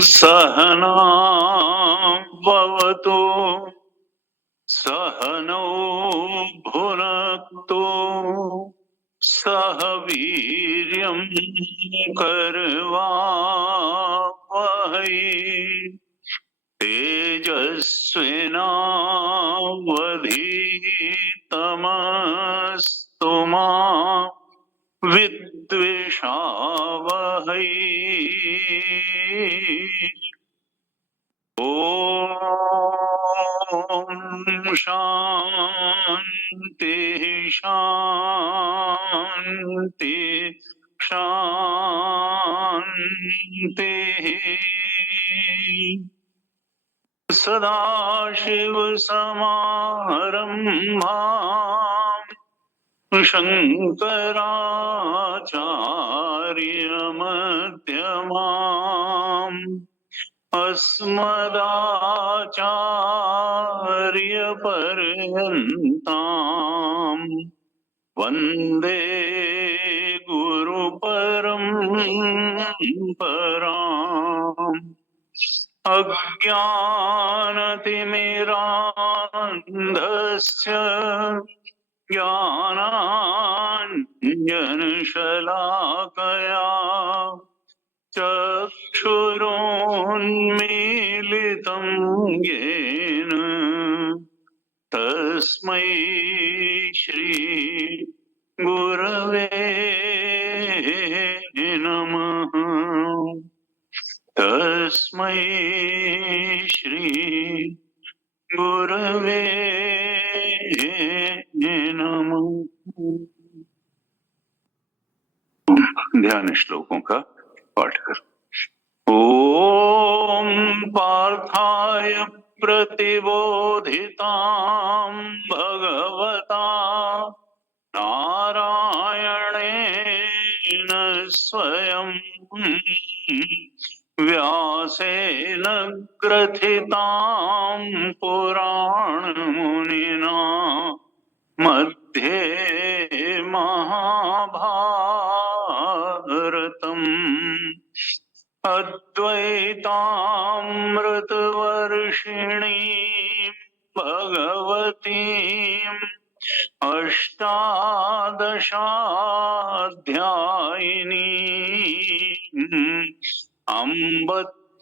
सहना भवतु सहनौ भुनक्तु सह वीर्यं करवावहै तेजस्विनावधीतमस्तु मा विद्विषावहै। ओम शांति शांति शांति। सदाशिव समारंभाम् शंकराचार्यमध्यमाम् अस्मदाचार्यपर्यन्ताम् वन्दे गुरुपरम्पराम्। अज्ञानतिमिरान्धस्य ज्ञानाञ्जनशलाकया चक्षुरोन्मीलितं येन तस्मै श्री गुरवे नमः। तस्मै श्री गुरवे नमः। ध्यान श्लोकों का पाठ कर। ओम पार्थाय प्रतिबोधितां भगवता नारायणेन स्वयं व्यासेन ग्रथितां पुराणमुनिना मध्ये महाभारतम् अद्वैतामृतवर्षिणीं भगवतीम् अष्टादशाध्यायिनीम् अम्ब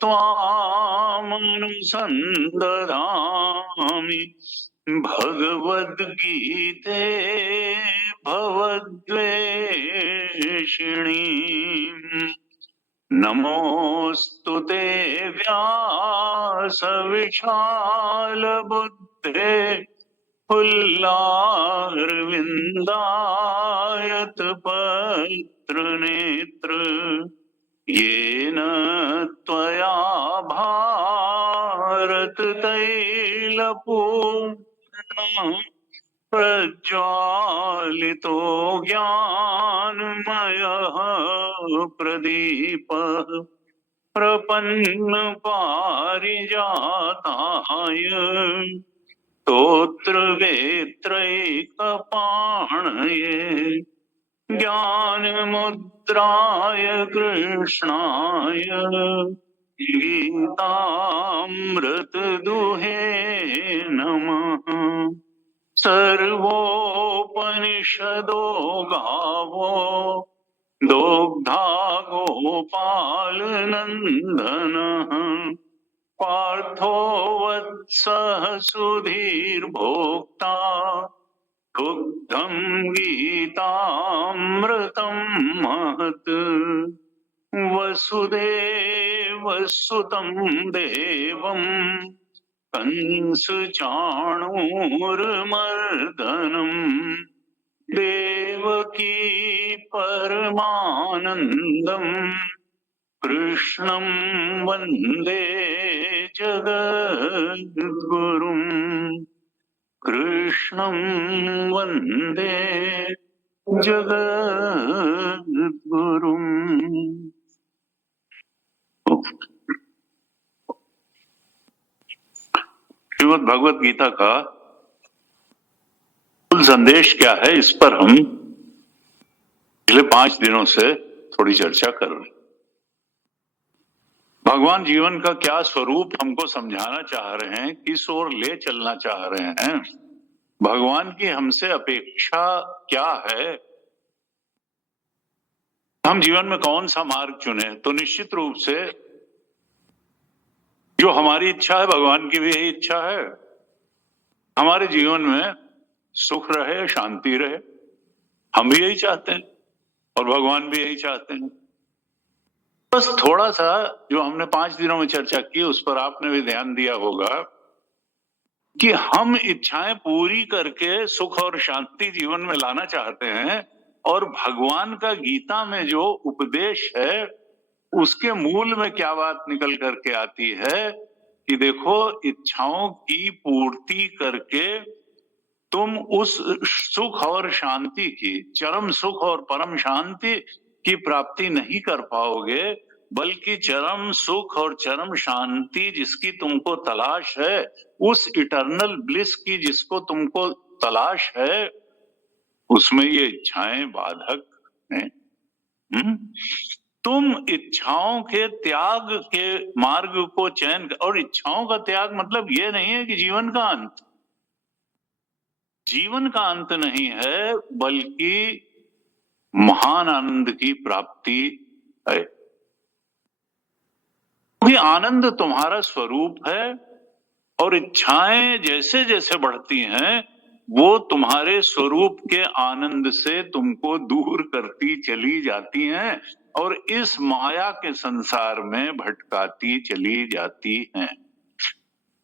त्वामनुसन्दधामि भगवद्गीते भवद्वेषिणीम्। नमोऽस्तु ते व्यासविशालबुद्धे फुल्लारविन्दायतपत्रनेत्र येन त्वया भारततैलपूर्णः प्रज्वालितो ज्ञानमयः प्रदीपः प्रपन्नपारिजाताय स्तोत्रवेत्रैकपाणये ज्ञानमुद्राय कृष्णाय गीतामृतदुहे नमः। सर्वोपनिषदो गावो दोग्धा गोपालनन्दनः पार्थो वत्सः सुधीर्भोक्ता दुग्धं गीतामृतं महत् वसुदेवसुतं देवं कंसचाणूरमर्दनम् देवकी परमानन्दम् कृष्णं वन्दे जगद्गुरुम् कृष्णं वन्दे जगद्गुरुम्। श्रीमद् भगवत गीता का मूल संदेश क्या है, इस पर हम पिछले 5 दिनों से थोड़ी चर्चा कर रहे हैं। भगवान जीवन का क्या स्वरूप हमको समझाना चाह रहे हैं, किस ओर ले चलना चाह रहे हैं, भगवान की हमसे अपेक्षा क्या है, हम जीवन में कौन सा मार्ग चुने। तो निश्चित रूप से जो हमारी इच्छा है, भगवान की भी यही इच्छा है, हमारे जीवन में सुख रहे, शांति रहे। हम भी यही चाहते हैं और भगवान भी यही चाहते हैं। बस थोड़ा सा जो हमने 5 दिनों में चर्चा की, उस पर आपने भी ध्यान दिया होगा कि हम इच्छाएं पूरी करके सुख और शांति जीवन में लाना चाहते हैं, और भगवान का गीता में जो उपदेश है उसके मूल में क्या बात निकल करके आती है कि देखो, इच्छाओं की पूर्ति करके तुम उस सुख और शांति की, चरम सुख और परम शांति की प्राप्ति नहीं कर पाओगे, बल्कि चरम सुख और चरम शांति जिसकी तुमको तलाश है, उस इटर्नल ब्लिस की जिसको तुमको तलाश है, उसमें ये इच्छाएं बाधक हैं। तुम इच्छाओं के त्याग के मार्ग को चयन, और इच्छाओं का त्याग मतलब ये नहीं है कि जीवन का अंत, जीवन का अंत नहीं है, बल्कि महान आनंद की प्राप्ति है। क्योंकि आनंद तुम्हारा स्वरूप है, और इच्छाएं जैसे जैसे बढ़ती हैं वो तुम्हारे स्वरूप के आनंद से तुमको दूर करती चली जाती हैं और इस माया के संसार में भटकाती चली जाती हैं।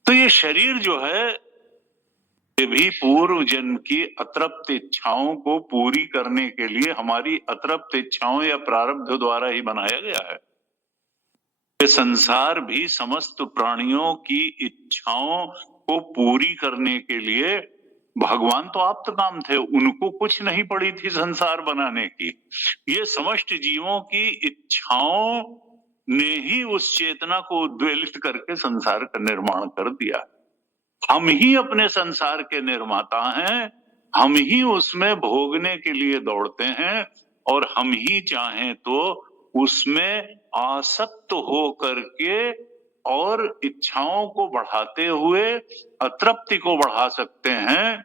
तो ये शरीर जो है, ये भी पूर्व जन्म की अतृप्त इच्छाओं को पूरी करने के लिए, हमारी अतृप्त इच्छाओं या प्रारब्ध द्वारा ही बनाया गया है। ये संसार भी समस्त प्राणियों की इच्छाओं को पूरी करने के लिए, भगवान तो आप्तकाम थे, उनको कुछ नहीं पड़ी थी संसार बनाने की। ये समस्त जीवों की इच्छाओं ने ही उस चेतना को उद्वेलित करके संसार का निर्माण कर दिया। हम ही अपने संसार के निर्माता हैं, हम ही उसमें भोगने के लिए दौड़ते हैं, और हम ही चाहें तो उसमें आसक्त हो करके और इच्छाओं को बढ़ाते हुए अतृप्ति को बढ़ा सकते हैं,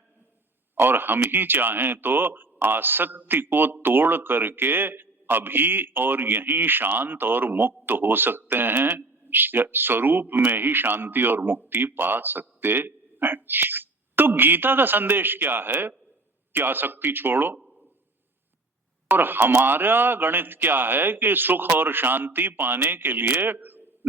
और हम ही चाहें तो आसक्ति को तोड़ करके अभी और यहीं शांत और मुक्त हो सकते हैं, स्वरूप में ही शांति और मुक्ति पा सकते हैं। तो गीता का संदेश क्या है कि आसक्ति छोड़ो, और हमारा गणित क्या है कि सुख और शांति पाने के लिए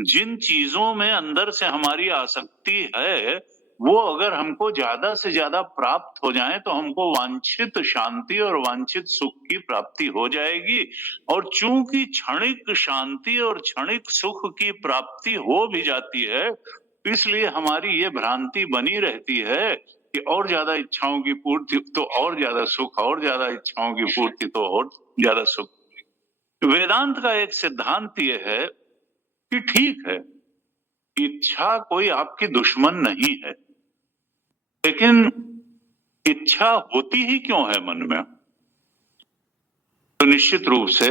जिन चीजों में अंदर से हमारी आसक्ति है वो अगर हमको ज्यादा से ज्यादा प्राप्त हो जाए तो हमको वांछित शांति और वांछित सुख की प्राप्ति हो जाएगी। और चूंकि क्षणिक शांति और क्षणिक सुख की प्राप्ति हो भी जाती है, इसलिए हमारी ये भ्रांति बनी रहती है कि और ज्यादा इच्छाओं की पूर्ति तो और ज्यादा सुख, और ज्यादा इच्छाओं की पूर्ति तो और ज्यादा सुख। वेदांत का एक सिद्धांत ये है कि ठीक है, इच्छा कोई आपकी दुश्मन नहीं है, लेकिन इच्छा होती ही क्यों है मन में? तो निश्चित रूप से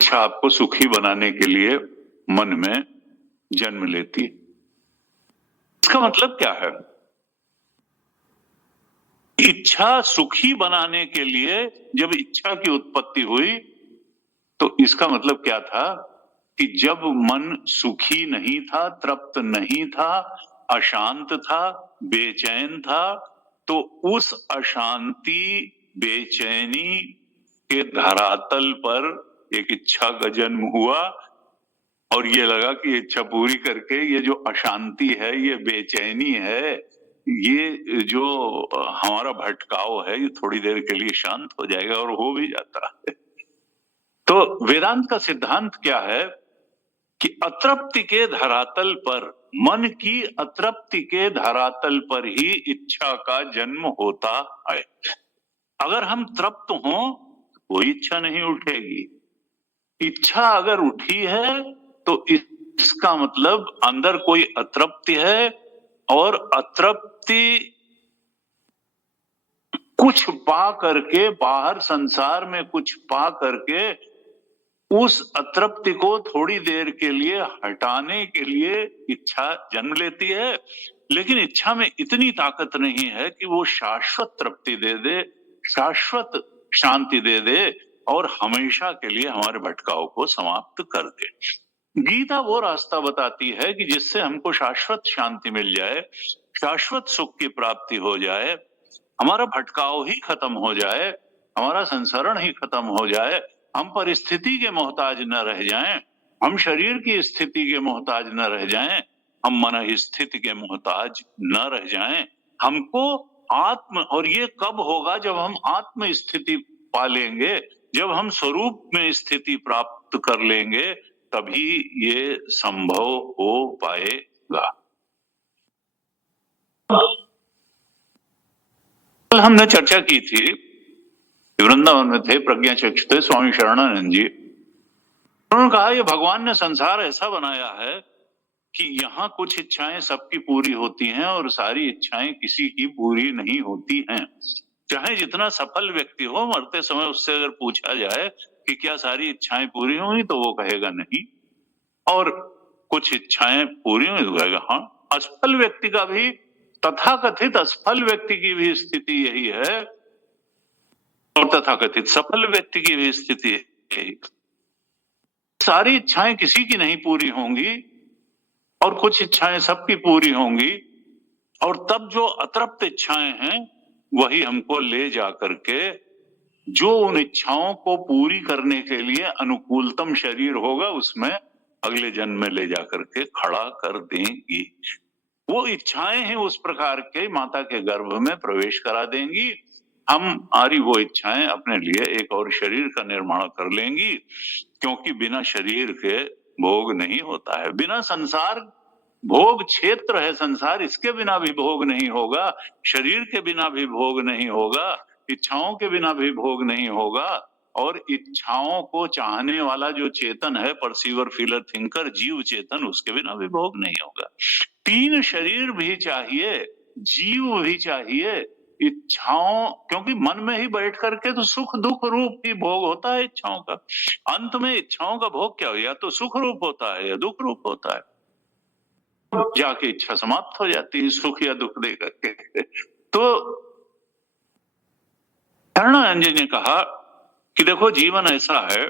इच्छा आपको सुखी बनाने के लिए मन में जन्म लेती है। इसका मतलब क्या है? इच्छा सुखी बनाने के लिए जब इच्छा की उत्पत्ति हुई तो इसका मतलब क्या था कि जब मन सुखी नहीं था, तृप्त नहीं था, अशांत था, बेचैन था, तो उस अशांति बेचैनी के धरातल पर एक इच्छा का जन्म हुआ और ये लगा कि इच्छा पूरी करके ये जो अशांति है, ये बेचैनी है, ये जो हमारा भटकाव है, ये थोड़ी देर के लिए शांत हो जाएगा, और हो भी जाता है। तो वेदांत का सिद्धांत क्या है कि अतृप्ति के धरातल पर, मन की अतृप्ति के धरातल पर ही इच्छा का जन्म होता है। अगर हम तृप्त हों कोई इच्छा नहीं उठेगी। इच्छा अगर उठी है तो इसका मतलब अंदर कोई अतृप्ति है, और अतृप्ति कुछ पा करके, बाहर संसार में कुछ पा करके उस अतृप्ति को थोड़ी देर के लिए हटाने के लिए इच्छा जन्म लेती है। लेकिन इच्छा में इतनी ताकत नहीं है कि वो शाश्वत तृप्ति दे दे, शाश्वत शांति दे दे और हमेशा के लिए हमारे भटकाव को समाप्त कर दे। गीता वो रास्ता बताती है कि जिससे हमको शाश्वत शांति मिल जाए, शाश्वत सुख की प्राप्ति हो जाए, हमारा भटकाव ही खत्म हो जाए, हमारा संसरण ही खत्म हो जाए, हम परिस्थिति के मोहताज न रह जाएं, हम शरीर की स्थिति के मोहताज न रह जाएं, हम मन स्थिति के मोहताज न रह जाएं। हमको आत्म, और ये कब होगा? जब हम आत्म स्थिति पा लेंगे, जब हम स्वरूप में स्थिति प्राप्त कर लेंगे, तभी ये संभव हो पाएगा। कल हमने चर्चा की थी, वृंदावन में थे प्रज्ञा चक्षु थे स्वामी शरणानंद जी। उन्होंने कहा ये भगवान ने संसार ऐसा बनाया है कि यहाँ कुछ इच्छाएं सबकी पूरी होती हैं और सारी इच्छाएं किसी की पूरी नहीं होती हैं। चाहे जितना सफल व्यक्ति हो, मरते समय उससे अगर पूछा जाए कि क्या सारी इच्छाएं पूरी हुई, तो वो कहेगा नहीं, और कुछ इच्छाएं पूरी हुई तो कहेगा हाँ। असफल व्यक्ति का भी, तथाकथित असफल व्यक्ति की भी स्थिति यही है, और तथाकथित सफल व्यक्ति की भी स्थिति यही। सारी इच्छाएं किसी की नहीं पूरी होंगी और कुछ इच्छाएं सबकी पूरी होंगी, और तब जो अतृप्त इच्छाएं हैं वही हमको ले जा करके, जो उन इच्छाओं को पूरी करने के लिए अनुकूलतम शरीर होगा, उसमें अगले जन्म में ले जा करके खड़ा कर देंगी। वो इच्छाएं हैं उस प्रकार के, माता के गर्भ में प्रवेश करा देंगी। हमारी वो इच्छाएं अपने लिए एक और शरीर का निर्माण कर लेंगी, क्योंकि बिना शरीर के भोग नहीं होता है। बिना संसार, भोग क्षेत्र है संसार, इसके बिना भी भोग नहीं होगा, शरीर के बिना भी भोग नहीं होगा, इच्छाओं के बिना भी भोग नहीं होगा, और इच्छाओं को चाहने वाला जो चेतन है, परसीवर, फीलर, थिंकर, जीव चेतन, उसके बिना भी भोग नहीं होगा। तीन शरीर भी चाहिए, जीव भी चाहिए, इच्छाओं, क्योंकि मन में ही बैठ करके तो सुख दुख रूप ही भोग होता है इच्छाओं का। अंत में इच्छाओं का भोग क्या हो, या तो सुख रूप होता है या दुख रूप होता है, जाके इच्छा समाप्त हो जाती है सुख या दुख दे करके। तो शरणानंद जी ने कहा कि देखो जीवन ऐसा है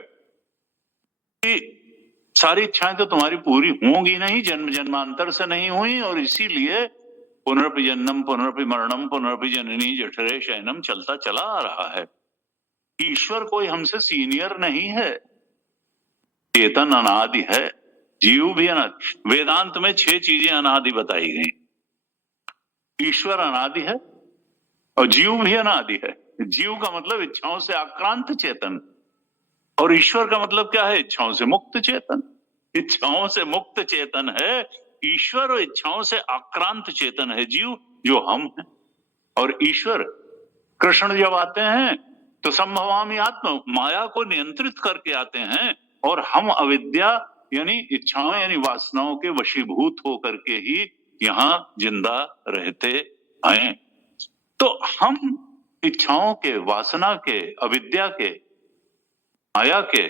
कि सारी इच्छाएं तो तुम्हारी पूरी होंगी नहीं, जन्म जन्मांतर से नहीं हुई, और इसीलिए पुनरपि जन्म पुनरपि मरणम पुनरपि जननी जठरे शयनम चलता चला आ रहा है। ईश्वर कोई हमसे सीनियर नहीं है, चेतन अनादि है, जीव भी अनादि। वेदांत में 6 चीजें अनादि बताई गई। ईश्वर अनादि है और जीव भी अनादि है। जीव का मतलब इच्छाओं से आक्रांत चेतन, और ईश्वर का मतलब क्या है? इच्छाओं से मुक्त चेतन। इच्छाओं से मुक्त चेतन है ईश्वर, और इच्छाओं से आक्रांत चेतन है जीव, जो हम हैं। और ईश्वर, कृष्ण जब आते हैं तो संभवामि आत्मा, माया को नियंत्रित करके आते हैं, और हम अविद्या यानी इच्छाओं यानी वासनाओं के वशीभूत होकर के ही यहाँ जिंदा रहते हैं। तो हम इच्छाओं के, वासना के, अविद्या के, माया के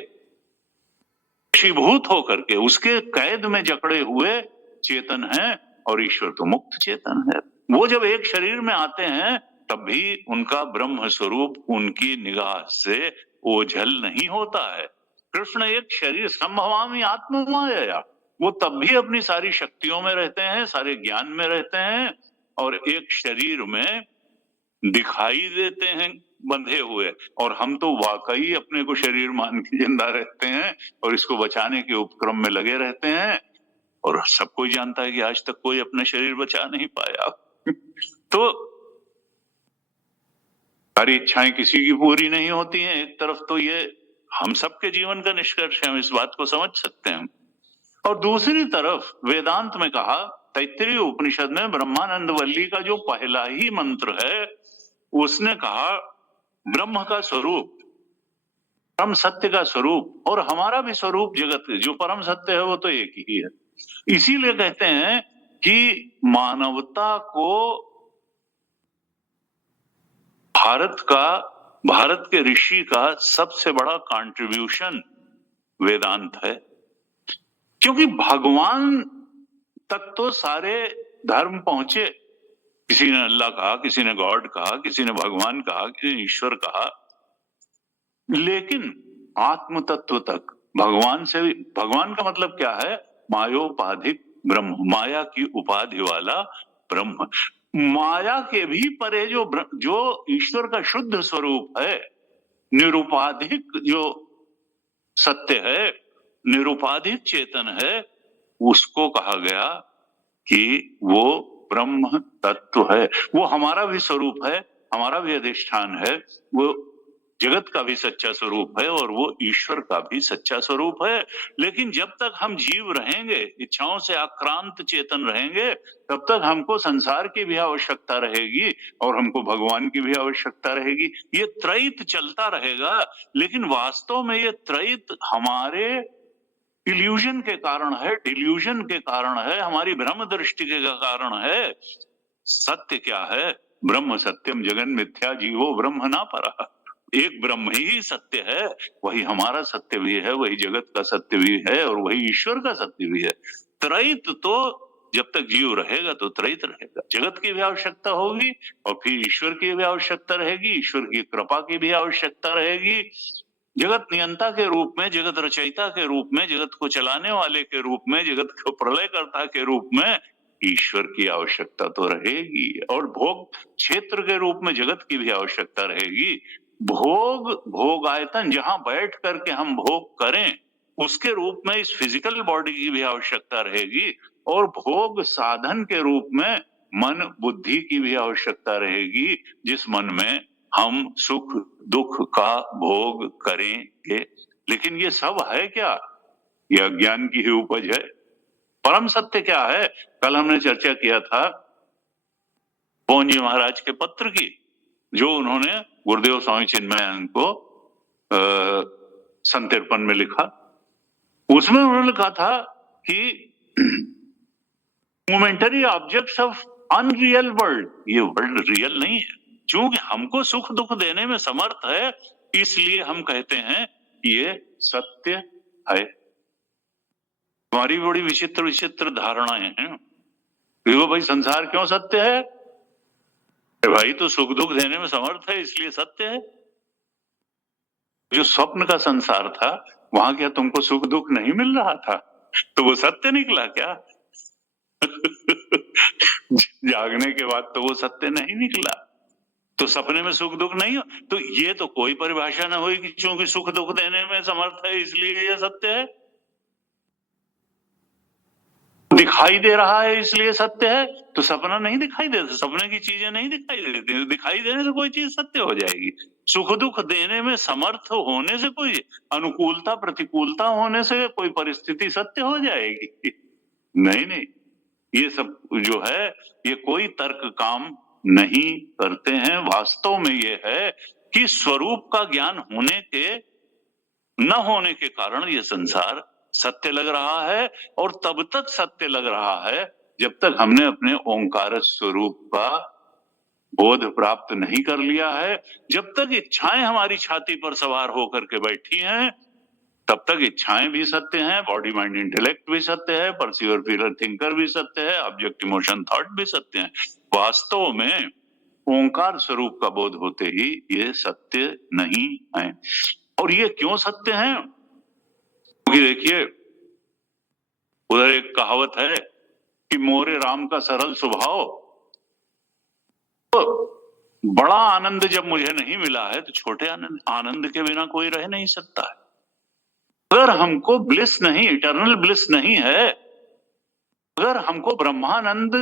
वशीभूत होकर के उसके कैद में जकड़े हुए चेतन हैं, और ईश्वर तो मुक्त चेतन है। वो जब एक शरीर में आते हैं तब भी उनका ब्रह्म स्वरूप उनकी निगाह से ओझल नहीं होता है। कृष्ण एक शरीर संभवामि आत्ममाया, वो तब भी अपनी सारी शक्तियों में रहते हैं, सारे ज्ञान में रहते हैं और एक शरीर में दिखाई देते हैं बंधे हुए, और हम तो वाकई अपने को शरीर मान के जिंदा रहते हैं और इसको बचाने के उपक्रम में लगे रहते हैं, और सब कोई जानता है कि आज तक कोई अपना शरीर बचा नहीं पाया। तो सारी इच्छाएं किसी की पूरी नहीं होती हैं। एक तरफ तो ये हम सबके जीवन का निष्कर्ष है, हम इस बात को समझ सकते हैं, और दूसरी तरफ वेदांत में कहा, तैत्तिरीय उपनिषद में ब्रह्मानंद वल्ली का जो पहला ही मंत्र है, उसने कहा ब्रह्म का स्वरूप, परम सत्य का स्वरूप, और हमारा भी स्वरूप जगत जो परम सत्य है वो तो एक ही है। इसीलिए कहते हैं कि मानवता को भारत के ऋषि का सबसे बड़ा कंट्रीब्यूशन वेदांत है, क्योंकि भगवान तक तो सारे धर्म पहुंचे। किसी ने अल्लाह कहा, किसी ने गॉड कहा, किसी ने भगवान कहा, किसी ने ईश्वर कहा, लेकिन आत्म तत्व तक भगवान से, भगवान का मतलब क्या है? मायोपाधिक ब्रह्म, माया की उपाधि वाला ब्रह्म, माया के भी परे जो ईश्वर का शुद्ध स्वरूप है, निरुपाधिक जो सत्य है, निरुपाधिक चेतन है, उसको कहा गया कि वो ब्रह्म तत्व है। वो हमारा भी स्वरूप है, हमारा भी अधिष्ठान है, वो जगत का भी सच्चा स्वरूप है और वो ईश्वर का भी सच्चा स्वरूप है। लेकिन जब तक हम जीव रहेंगे, इच्छाओं से आक्रांत चेतन रहेंगे, तब तक हमको संसार की भी आवश्यकता रहेगी और हमको भगवान की भी आवश्यकता रहेगी। ये त्रैत चलता रहेगा, लेकिन वास्तव में ये त्रैत हमारे इल्यूजन के कारण है, डिल्यूजन के कारण है, हमारी भ्रम दृष्टि के कारण है। सत्य क्या है? ब्रह्म सत्यम जगन मिथ्या जीवो ब्रह्म ना परः। एक ब्रह्म ही सत्य है, वही हमारा सत्य भी है, वही जगत का सत्य भी है और वही ईश्वर का सत्य भी है। त्रैत तो जब तक जीव रहेगा तो त्रैत रहेगा, जगत की भी आवश्यकता होगी और फिर ईश्वर की भी आवश्यकता रहेगी, ईश्वर की कृपा की भी आवश्यकता रहेगी। जगत नियंता के रूप में, जगत रचयिता के रूप में, जगत को चलाने वाले के रूप में, जगत को प्रलयकर्ता के रूप में ईश्वर की आवश्यकता तो रहेगी, और भोग क्षेत्र के रूप में जगत की भी आवश्यकता रहेगी। भोग आयतन जहां बैठ करके हम भोग करें, उसके रूप में इस फिजिकल बॉडी की भी आवश्यकता रहेगी, और भोग साधन के रूप में मन बुद्धि की भी आवश्यकता रहेगी, जिस मन में हम सुख दुख का भोग करेंगे। लेकिन ये सब है क्या? ये अज्ञान की ही उपज है। परम सत्य क्या है? कल हमने चर्चा किया था पवन जी महाराज के पत्र की, जो उन्होंने गुरुदेव स्वामी चिन्मयानंद को संतर्पण में लिखा। उसमें उन्होंने कहा था कि momentary objects of unreal world, ये वर्ल्ड रियल नहीं है। क्योंकि हमको सुख दुख देने में समर्थ है, इसलिए हम कहते हैं ये सत्य है। हमारी बड़ी विचित्र विचित्र धारणाएं हैं। देखो भाई, संसार क्यों सत्य है? भाई तो सुख दुख देने में समर्थ है, इसलिए सत्य है। जो स्वप्न का संसार था, वहां क्या तुमको सुख दुख नहीं मिल रहा था? तो वो सत्य निकला क्या? जागने के बाद तो वो सत्य नहीं निकला। तो सपने में सुख दुख नहीं हो, तो ये तो कोई परिभाषा ना हुई कि क्योंकि सुख दुख देने में समर्थ है इसलिए ये सत्य है। दिखाई दे रहा है इसलिए सत्य है, तो सपना नहीं दिखाई देता, सपने की चीजें नहीं दिखाई देती, दिखाई देने से कोई चीज सत्य हो जाएगी। सुख दुख देने में समर्थ होने से, कोई अनुकूलता प्रतिकूलता होने से कोई परिस्थिति सत्य हो जाएगी? नहीं नहीं, ये सब जो है ये कोई तर्क काम नहीं करते हैं। वास्तव में ये है कि स्वरूप का ज्ञान होने के न होने के कारण ये संसार सत्य लग रहा है, और तब तक सत्य लग रहा है जब तक हमने अपने ओंकार स्वरूप का बोध प्राप्त नहीं कर लिया है। जब तक इच्छाएं हमारी छाती पर सवार होकर के बैठी हैं, तब तक इच्छाएं भी सत्य हैं, बॉडी माइंड इंटेलेक्ट भी सत्य है, परसीवर फीलर थिंकर भी सत्य है, ऑब्जेक्ट इमोशन थॉट भी सत्य है। वास्तव में ओंकार स्वरूप का बोध होते ही ये सत्य नहीं है। और ये क्यों सत्य है? क्योंकि देखिए उधर एक कहावत है कि मोरे राम का सरल स्वभाव, तो बड़ा आनंद जब मुझे नहीं मिला है तो छोटे आनंद के बिना कोई रह नहीं सकता है। अगर हमको ब्लिस नहीं, इटर्नल ब्लिस नहीं है, अगर हमको ब्रह्मानंद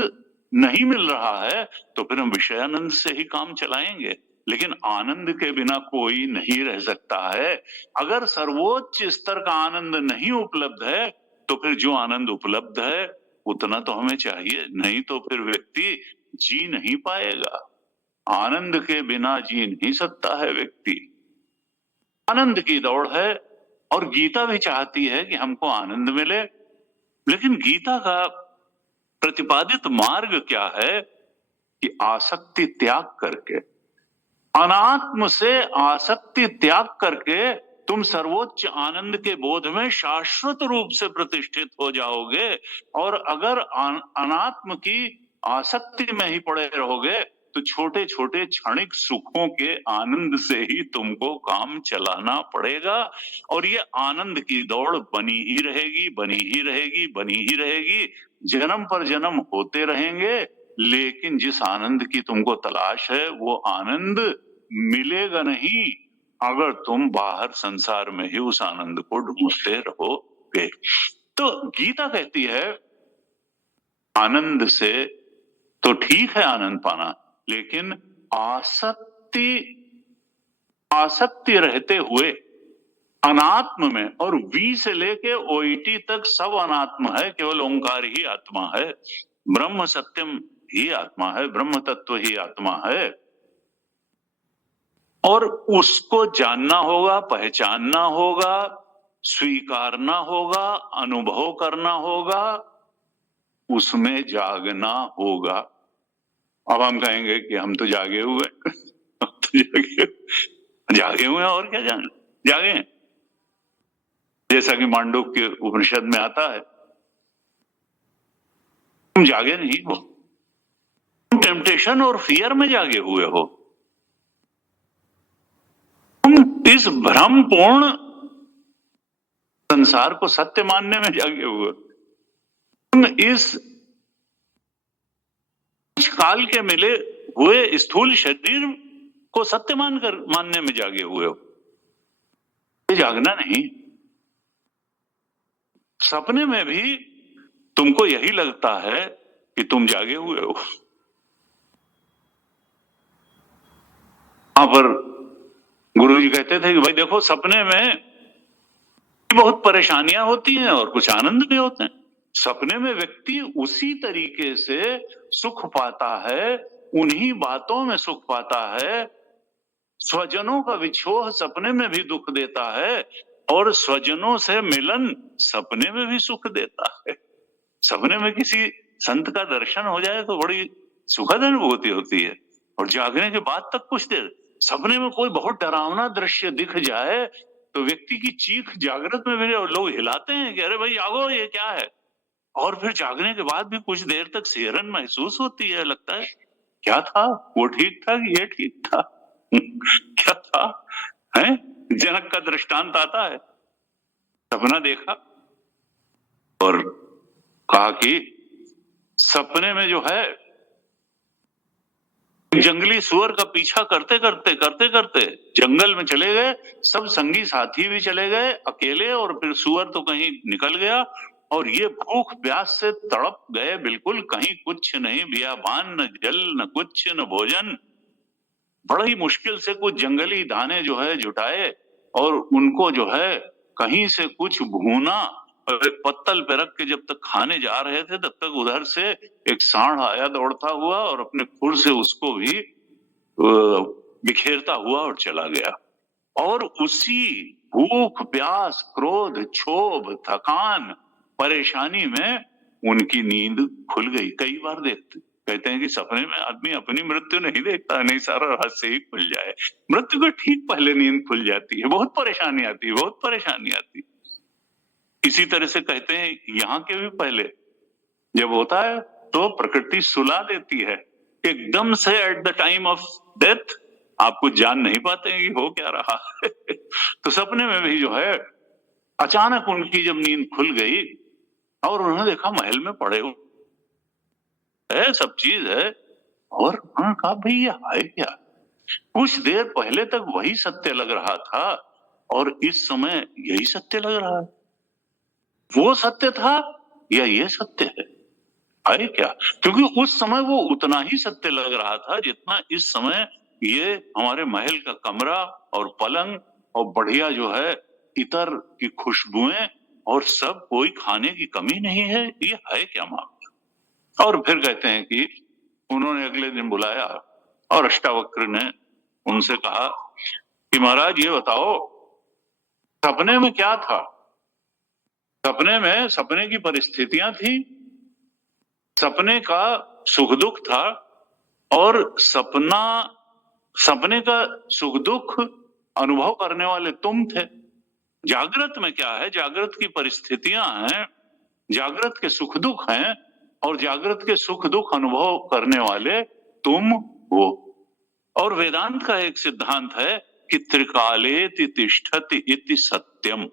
नहीं मिल रहा है तो फिर हम विषयानंद से ही काम चलाएंगे, लेकिन आनंद के बिना कोई नहीं रह सकता है। अगर सर्वोच्च स्तर का आनंद नहीं उपलब्ध है तो फिर जो आनंद उपलब्ध है उतना तो हमें चाहिए, नहीं तो फिर व्यक्ति जी नहीं पाएगा। आनंद के बिना जी नहीं सकता है व्यक्ति। आनंद की दौड़ है और गीता भी चाहती है कि हमको आनंद मिले, लेकिन गीता का प्रतिपादित मार्ग क्या है कि आसक्ति त्याग करके, अनात्म से आसक्ति त्याग करके तुम सर्वोच्च आनंद के बोध में शाश्वत रूप से प्रतिष्ठित हो जाओगे। और अगर अनात्म की आसक्ति में ही पड़े रहोगे तो छोटे छोटे क्षणिक सुखों के आनंद से ही तुमको काम चलाना पड़ेगा। और ये आनंद की दौड़ बनी ही रहेगी, बनी ही रहेगी, बनी ही रहेगी, जन्म पर जन्म होते रहेंगे। लेकिन जिस आनंद की तुमको तलाश है वो आनंद मिलेगा नहीं अगर तुम बाहर संसार में ही उस आनंद को ढूंढते रहोगे। तो गीता कहती है आनंद से तो ठीक है आनंद पाना, लेकिन आसक्ति रहते हुए अनात्म में, और वी से लेके ओईटी तक सब अनात्म है, केवल ओंकार ही आत्मा है, ब्रह्म सत्यम ही आत्मा है, ब्रह्म तत्व ही आत्मा है। और उसको जानना होगा, पहचानना होगा, स्वीकारना होगा, अनुभव करना होगा, उसमें जागना होगा। अब हम कहेंगे कि हम तो जागे हुए जागे हुए हैं और क्या जागे हैं, जैसा कि मांडूक्य उपनिषद में आता है, तुम जागे नहीं हो, तुम टेम्पटेशन और फियर में जागे हुए हो, तुम इस भ्रमपूर्ण संसार को सत्य मानने में जागे हुए, तुम इस कुछ काल के मिले हुए स्थूल शरीर को सत्य मानने में जागे हुए हो। ये जागना नहीं। सपने में भी तुमको यही लगता है कि तुम जागे हुए हो। वहां पर गुरुजी कहते थे कि भाई देखो सपने में बहुत परेशानियां होती हैं और कुछ आनंद भी होते हैं। सपने में व्यक्ति उसी तरीके से सुख पाता है, उन्हीं बातों में सुख पाता है। स्वजनों का विछोह सपने में भी दुख देता है और स्वजनों से मिलन सपने में भी सुख देता है। सपने में किसी संत का दर्शन हो जाए तो बड़ी सुखद अनुभूति होती है, और जागने के बाद तक कुछ देर, सपने में कोई बहुत डरावना दृश्य दिख जाए तो व्यक्ति की चीख जागृत में भी लोग हिलाते हैं कि अरे भाई जागो, ये क्या है। और फिर जागने के बाद भी कुछ देर तक सिहरन महसूस होती है, लगता है क्या था, वो ठीक था कि ये ठीक था क्या था, है? जनक का दृष्टांत आता है, सपना देखा और कहा कि सपने में जो है जंगली सुअर का पीछा करते करते जंगल में चले गए, सब संगी साथी भी चले गए अकेले, और फिर सुअर तो कहीं निकल गया और ये भूख प्यास से तड़प गए बिल्कुल, कहीं कुछ नहीं, बियाबान, न जल, न कुछ, न भोजन। बड़ा ही मुश्किल से कुछ जंगली दाने जो है जुटाए और उनको जो है कहीं से कुछ भूना और एक पत्तल पे रख के जब तक खाने जा रहे थे तब तक उधर से एक सांड आया दौड़ता हुआ और अपने खुर से उसको भी बिखेरता हुआ और चला गया। और उसी भूख प्यास क्रोध क्षोभ थकान परेशानी में उनकी नींद खुल गई। कई बार कहते हैं कि सपने में आदमी अपनी मृत्यु नहीं देखता, नहीं सारा रहस्य ही खुल जाए, मृत्यु को ठीक पहले नींद खुल जाती है, बहुत परेशानी आती है, बहुत परेशानी आती है। इसी तरह से कहते हैं यहाँ के भी पहले जब होता है तो प्रकृति सुला देती है, एकदम से at the time of death आप कुछ जान नहीं पाते हैं कि हो क्या रहा है तो सपने में भी जो है अचानक उनकी जब नींद खुल गई और उन्होंने देखा महल में पड़े है, सब चीज है, और उन्होंने कहा भाई ये है क्या? कुछ देर पहले तक वही सत्य लग रहा था और इस समय यही सत्य लग रहा है। वो सत्य था या ये सत्य है क्या? क्योंकि उस समय वो उतना ही सत्य लग रहा था जितना इस समय ये हमारे महल का कमरा और पलंग और बढ़िया जो है इतर की खुशबुएं और सब, कोई खाने की कमी नहीं है, ये है क्या मामला? और फिर कहते हैं कि उन्होंने अगले दिन बुलाया और अष्टावक्र ने उनसे कहा कि महाराज ये बताओ सपने में क्या था? सपने में सपने की परिस्थितियां थी, सपने का सुख दुख था, और सपने का सुख दुख अनुभव करने वाले तुम थे। जागृत में क्या है? जागृत की परिस्थितियां हैं, जागृत के सुख दुख हैं, और जागृत के सुख दुख अनुभव करने वाले तुम हो। और वेदांत का एक सिद्धांत है कि त्रिकालेति तिष्ठति इति सत्यम।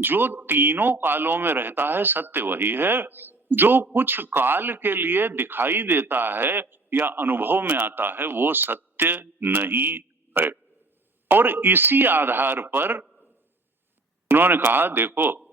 जो तीनों कालों में रहता है सत्य वही है। जो कुछ काल के लिए दिखाई देता है या अनुभव में आता है वो सत्य नहीं है। और इसी आधार पर उन्होंने कहा देखो,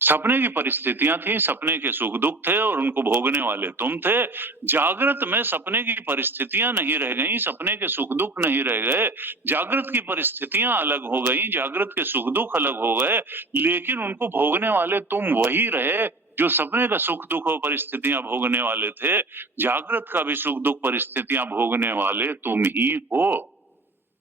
सपने की परिस्थितियां थी, सपने के सुख दुख थे और उनको भोगने वाले तुम थे। जागृत में सपने की परिस्थितियां नहीं रह गई, सपने के सुख दुख नहीं रह गए, जागृत की परिस्थितियां अलग हो गई, जागृत के सुख दुख अलग हो गए, लेकिन उनको भोगने वाले तुम वही रहे जो सपने का सुख दुख और परिस्थितियां भोगने वाले थे। जागृत का भी सुख दुख परिस्थितियां भोगने वाले तुम ही हो।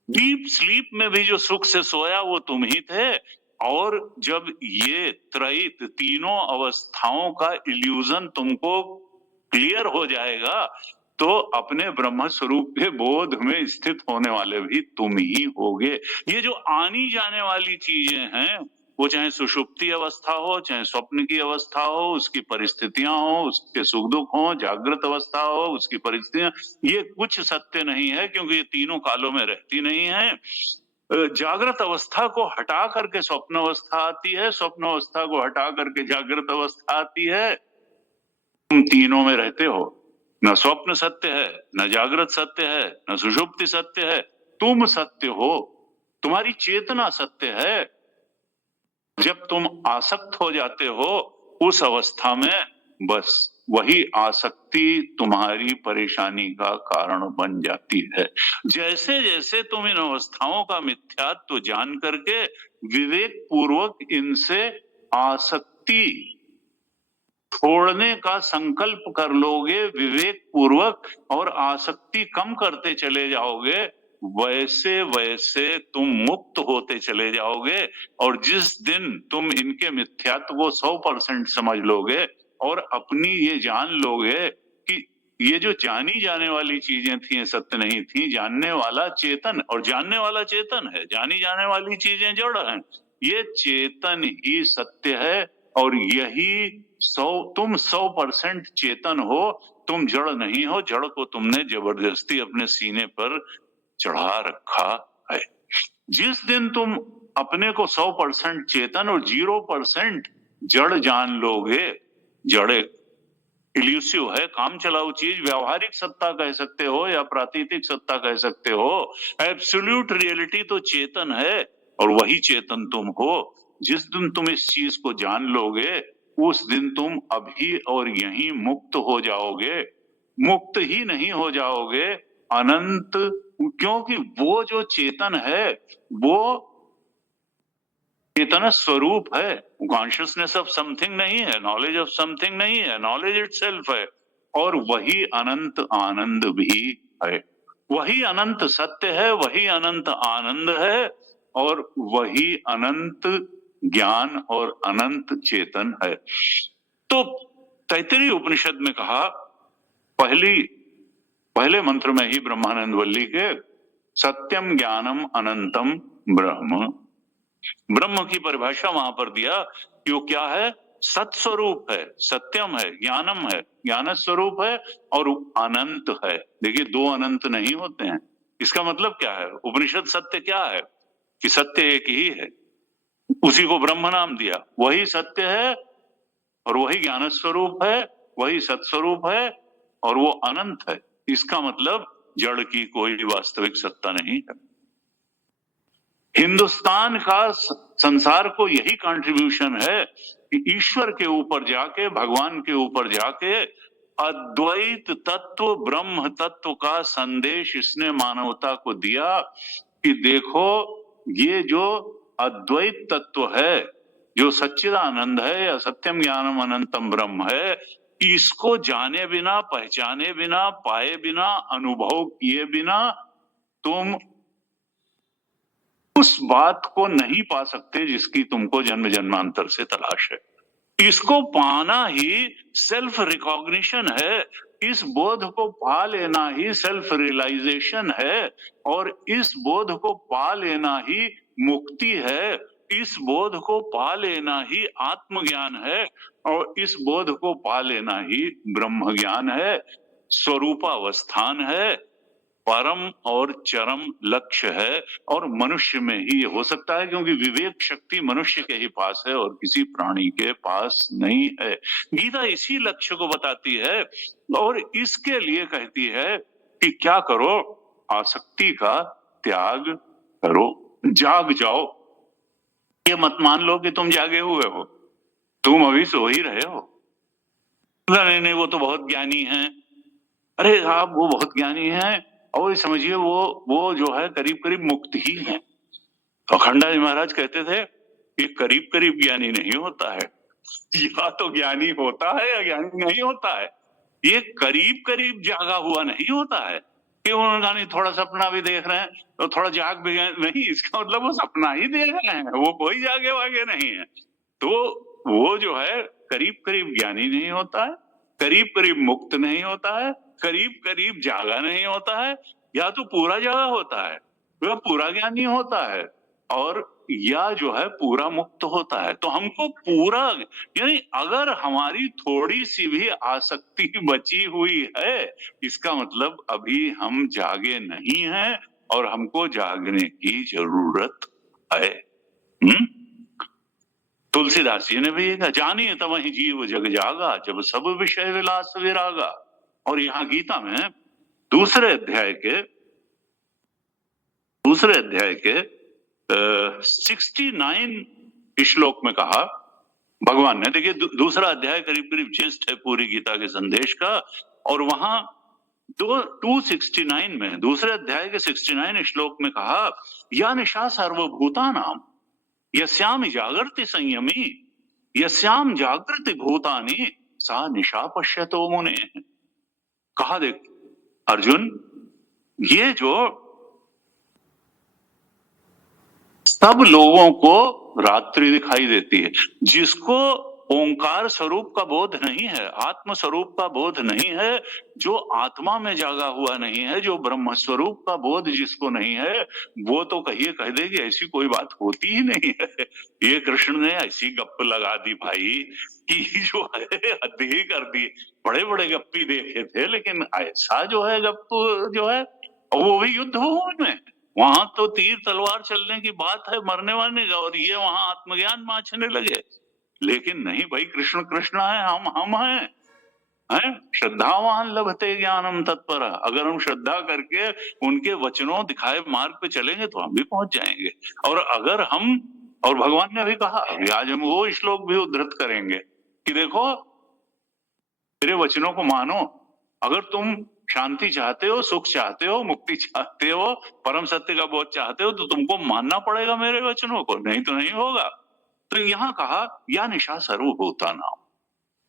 डीप स्लीप में भी जो सुख से सोया वो तुम ही थे। और जब ये त्रयित तीनों अवस्थाओं का इल्यूजन तुमको क्लियर हो जाएगा तो अपने ब्रह्म स्वरूप के बोध में स्थित होने वाले भी तुम ही होगे। ये जो आनी जाने वाली चीजें हैं, वो चाहे सुषुप्ति अवस्था हो, चाहे स्वप्न की अवस्था हो, उसकी परिस्थितियां हो, उसके सुख दुख हो, जागृत अवस्था हो, उसकी परिस्थितियां, ये कुछ सत्य नहीं है क्योंकि ये तीनों कालों में रहती नहीं है। जागृत अवस्था को हटा करके स्वप्न अवस्था आती है, स्वप्न अवस्था को हटा करके जागृत अवस्था आती है। तुम तीनों में रहते हो, न स्वप्न सत्य है, न जागृत सत्य है, न सुषुप्ति सत्य है, तुम सत्य हो, तुम्हारी चेतना सत्य है। जब तुम आसक्त हो जाते हो उस अवस्था में बस वही आसक्ति तुम्हारी परेशानी का कारण बन जाती है। जैसे जैसे तुम इन अवस्थाओं का मिथ्यात्व जान करके विवेक पूर्वक इनसे आसक्ति छोड़ने का संकल्प कर लोगे विवेक पूर्वक और आसक्ति कम करते चले जाओगे, वैसे वैसे तुम मुक्त होते चले जाओगे। और जिस दिन तुम इनके मिथ्यात्व को 100% समझ लोगे और अपनी ये जान लोगे कि ये जो जानी जाने वाली चीजें थी सत्य नहीं थी, जानने वाला चेतन, और जानने वाला चेतन है, जानी जाने वाली चीजें जड़ हैं, ये चेतन ही सत्य है। और यही तुम 100% चेतन हो, तुम जड़ नहीं हो। जड़ को तुमने जबरदस्ती अपने सीने पर चढ़ा रखा है। जिस दिन तुम अपने को 100% चेतन और 0% जड़ जान लोगे, जड़ इल्यूसिव है, काम चलाऊ चीज, व्यवहारिक सत्ता कह सकते हो या प्रातीतिक सत्ता कह सकते हो, एब्सोल्यूट रियलिटी तो चेतन है और वही चेतन तुम हो। जिस दिन तुम इस चीज को जान लोगे उस दिन तुम अभी और यहीं मुक्त हो जाओगे। मुक्त ही नहीं हो जाओगे, अनंत, क्योंकि वो जो चेतन है वो चेतन स्वरूप है, कॉन्शियसनेस ऑफ समथिंग नहीं है, नॉलेज ऑफ समथिंग नहीं है, नॉलेज इटसेल्फ है। और वही अनंत आनंद भी है, वही अनंत सत्य है, वही अनंत आनंद है, और वही अनंत ज्ञान और अनंत चेतन है। तो तैत्तिरीय उपनिषद में कहा, पहले मंत्र में ही ब्रह्मानंद वल्ली के सत्यम ज्ञानम अनंतम ब्रह्म, ब्रह्म की परिभाषा वहां पर दिया कि वो क्या है, सत्स्वरूप है, सत्यम है, ज्ञानम है, ज्ञान स्वरूप है, और अनंत है। देखिए दो अनंत नहीं होते हैं। इसका मतलब क्या है? उपनिषद सत्य क्या है कि सत्य एक ही है, उसी को ब्रह्म नाम दिया। वही सत्य है और वही ज्ञान स्वरूप है, वही सत्स्वरूप है और वो अनंत है। इसका मतलब जड़ की कोई वास्तविक सत्ता नहीं है। हिंदुस्तान का संसार को यही कंट्रीब्यूशन है कि ईश्वर के ऊपर जाके, भगवान के ऊपर जाके अद्वैत तत्व, ब्रह्म तत्व का संदेश इसने मानवता को दिया कि देखो ये जो अद्वैत तत्व है, जो सच्चिदानंद है या सत्यम ज्ञानम अनंतम ब्रह्म है, इसको जाने बिना, पहचाने बिना, पाए बिना, अनुभव किए बिना तुम उस बात को नहीं पा सकते जिसकी तुमको जन्म जन्मांतर से तलाश है। इसको पाना ही सेल्फ रिकॉग्निशन है, इस बोध को पा लेना ही सेल्फ रियलाइजेशन है, और इस बोध को पा लेना ही मुक्ति है, इस बोध को पा लेना ही आत्मज्ञान है, और इस बोध को पा लेना ही ब्रह्म ज्ञान है, स्वरूपावस्थान है, परम और चरम लक्ष्य है। और मनुष्य में ही ये हो सकता है, क्योंकि विवेक शक्ति मनुष्य के ही पास है और किसी प्राणी के पास नहीं है। गीता इसी लक्ष्य को बताती है और इसके लिए कहती है कि क्या करो, आसक्ति का त्याग करो, जाग जाओ। ये मत मान लो कि तुम जागे हुए हो, तुम अभी सो ही रहे हो। नहीं, वो तो बहुत ज्ञानी है। अरे आप वो बहुत ज्ञानी है, और समझिए वो जो है करीब करीब मुक्त ही है। अखंडा जी महाराज कहते थे कि करीब करीब ज्ञानी नहीं होता है, या तो ज्ञानी होता है या ज्ञानी नहीं होता है। ये करीब करीब जागा हुआ नहीं होता है कि उन्होंने थोड़ा सपना भी देख रहे हैं तो थोड़ा जाग भी नहीं, इसका मतलब वो सपना ही देख रहे हैं, वो कोई जागे वागे नहीं है। तो वो जो है करीब करीब ज्ञानी नहीं होता है, करीब करीब मुक्त नहीं होता है, करीब करीब जागा नहीं होता है, या तो पूरा जागा होता है, वह पूरा ज्ञानी होता है, और या जो है पूरा मुक्त होता है। तो हमको पूरा, यानी अगर हमारी थोड़ी सी भी आसक्ति बची हुई है, इसका मतलब अभी हम जागे नहीं हैं और हमको जागने की जरूरत है। तुलसीदास जी ने भी कहा, जानिए तब ही जीव जग जागा, जब सब विषय विलास विरागा। और यहाँ गीता में दूसरे अध्याय के 69 श्लोक में कहा भगवान ने, देखिए दूसरा अध्याय करीब करीब ज्येष्ठ है पूरी गीता के संदेश का, और वहां 269 में, दूसरे अध्याय के 69 श्लोक में कहा, या निशा सर्वभूतानां यस्याम जागृति संयमी यस्याम जागृति भूतानि सा निशा पश्यतो मुने। कहा देख अर्जुन, ये जो सब लोगों को रात्रि दिखाई देती है, जिसको ओंकार स्वरूप का बोध नहीं है, आत्म स्वरूप का बोध नहीं है, जो आत्मा में जागा हुआ नहीं है, जो ब्रह्म स्वरूप का बोध जिसको नहीं है, वो तो कह दे कि ऐसी कोई बात होती ही नहीं है। ये कृष्ण ने ऐसी गप लगा दी भाई कि जो है हद ही कर दी। बड़े बड़े गप्पी देखे थे, लेकिन ऐसा जो है गप जो है, वो भी युद्ध भूमि में, वहां तो तीर तलवार चलने की बात है, मरने वारने का, और ये वहां आत्मज्ञान माचने लगे। लेकिन नहीं भाई, कृष्ण कृष्ण है, हम हैं। श्रद्धावान लभते ज्ञानम तत्पर। अगर हम श्रद्धा करके उनके वचनों दिखाए मार्ग पे चलेंगे तो हम भी पहुंच जाएंगे। और अगर हम, और भगवान ने भी कहा, आज हम वो श्लोक भी उद्धृत करेंगे कि देखो मेरे वचनों को मानो, अगर तुम शांति चाहते हो, सुख चाहते हो, मुक्ति चाहते हो, परम सत्य का बोध चाहते हो, तो तुमको मानना पड़ेगा मेरे वचनों को, नहीं तो नहीं होगा। तो यहाँ कहा, या निशा सर्वभूतानां,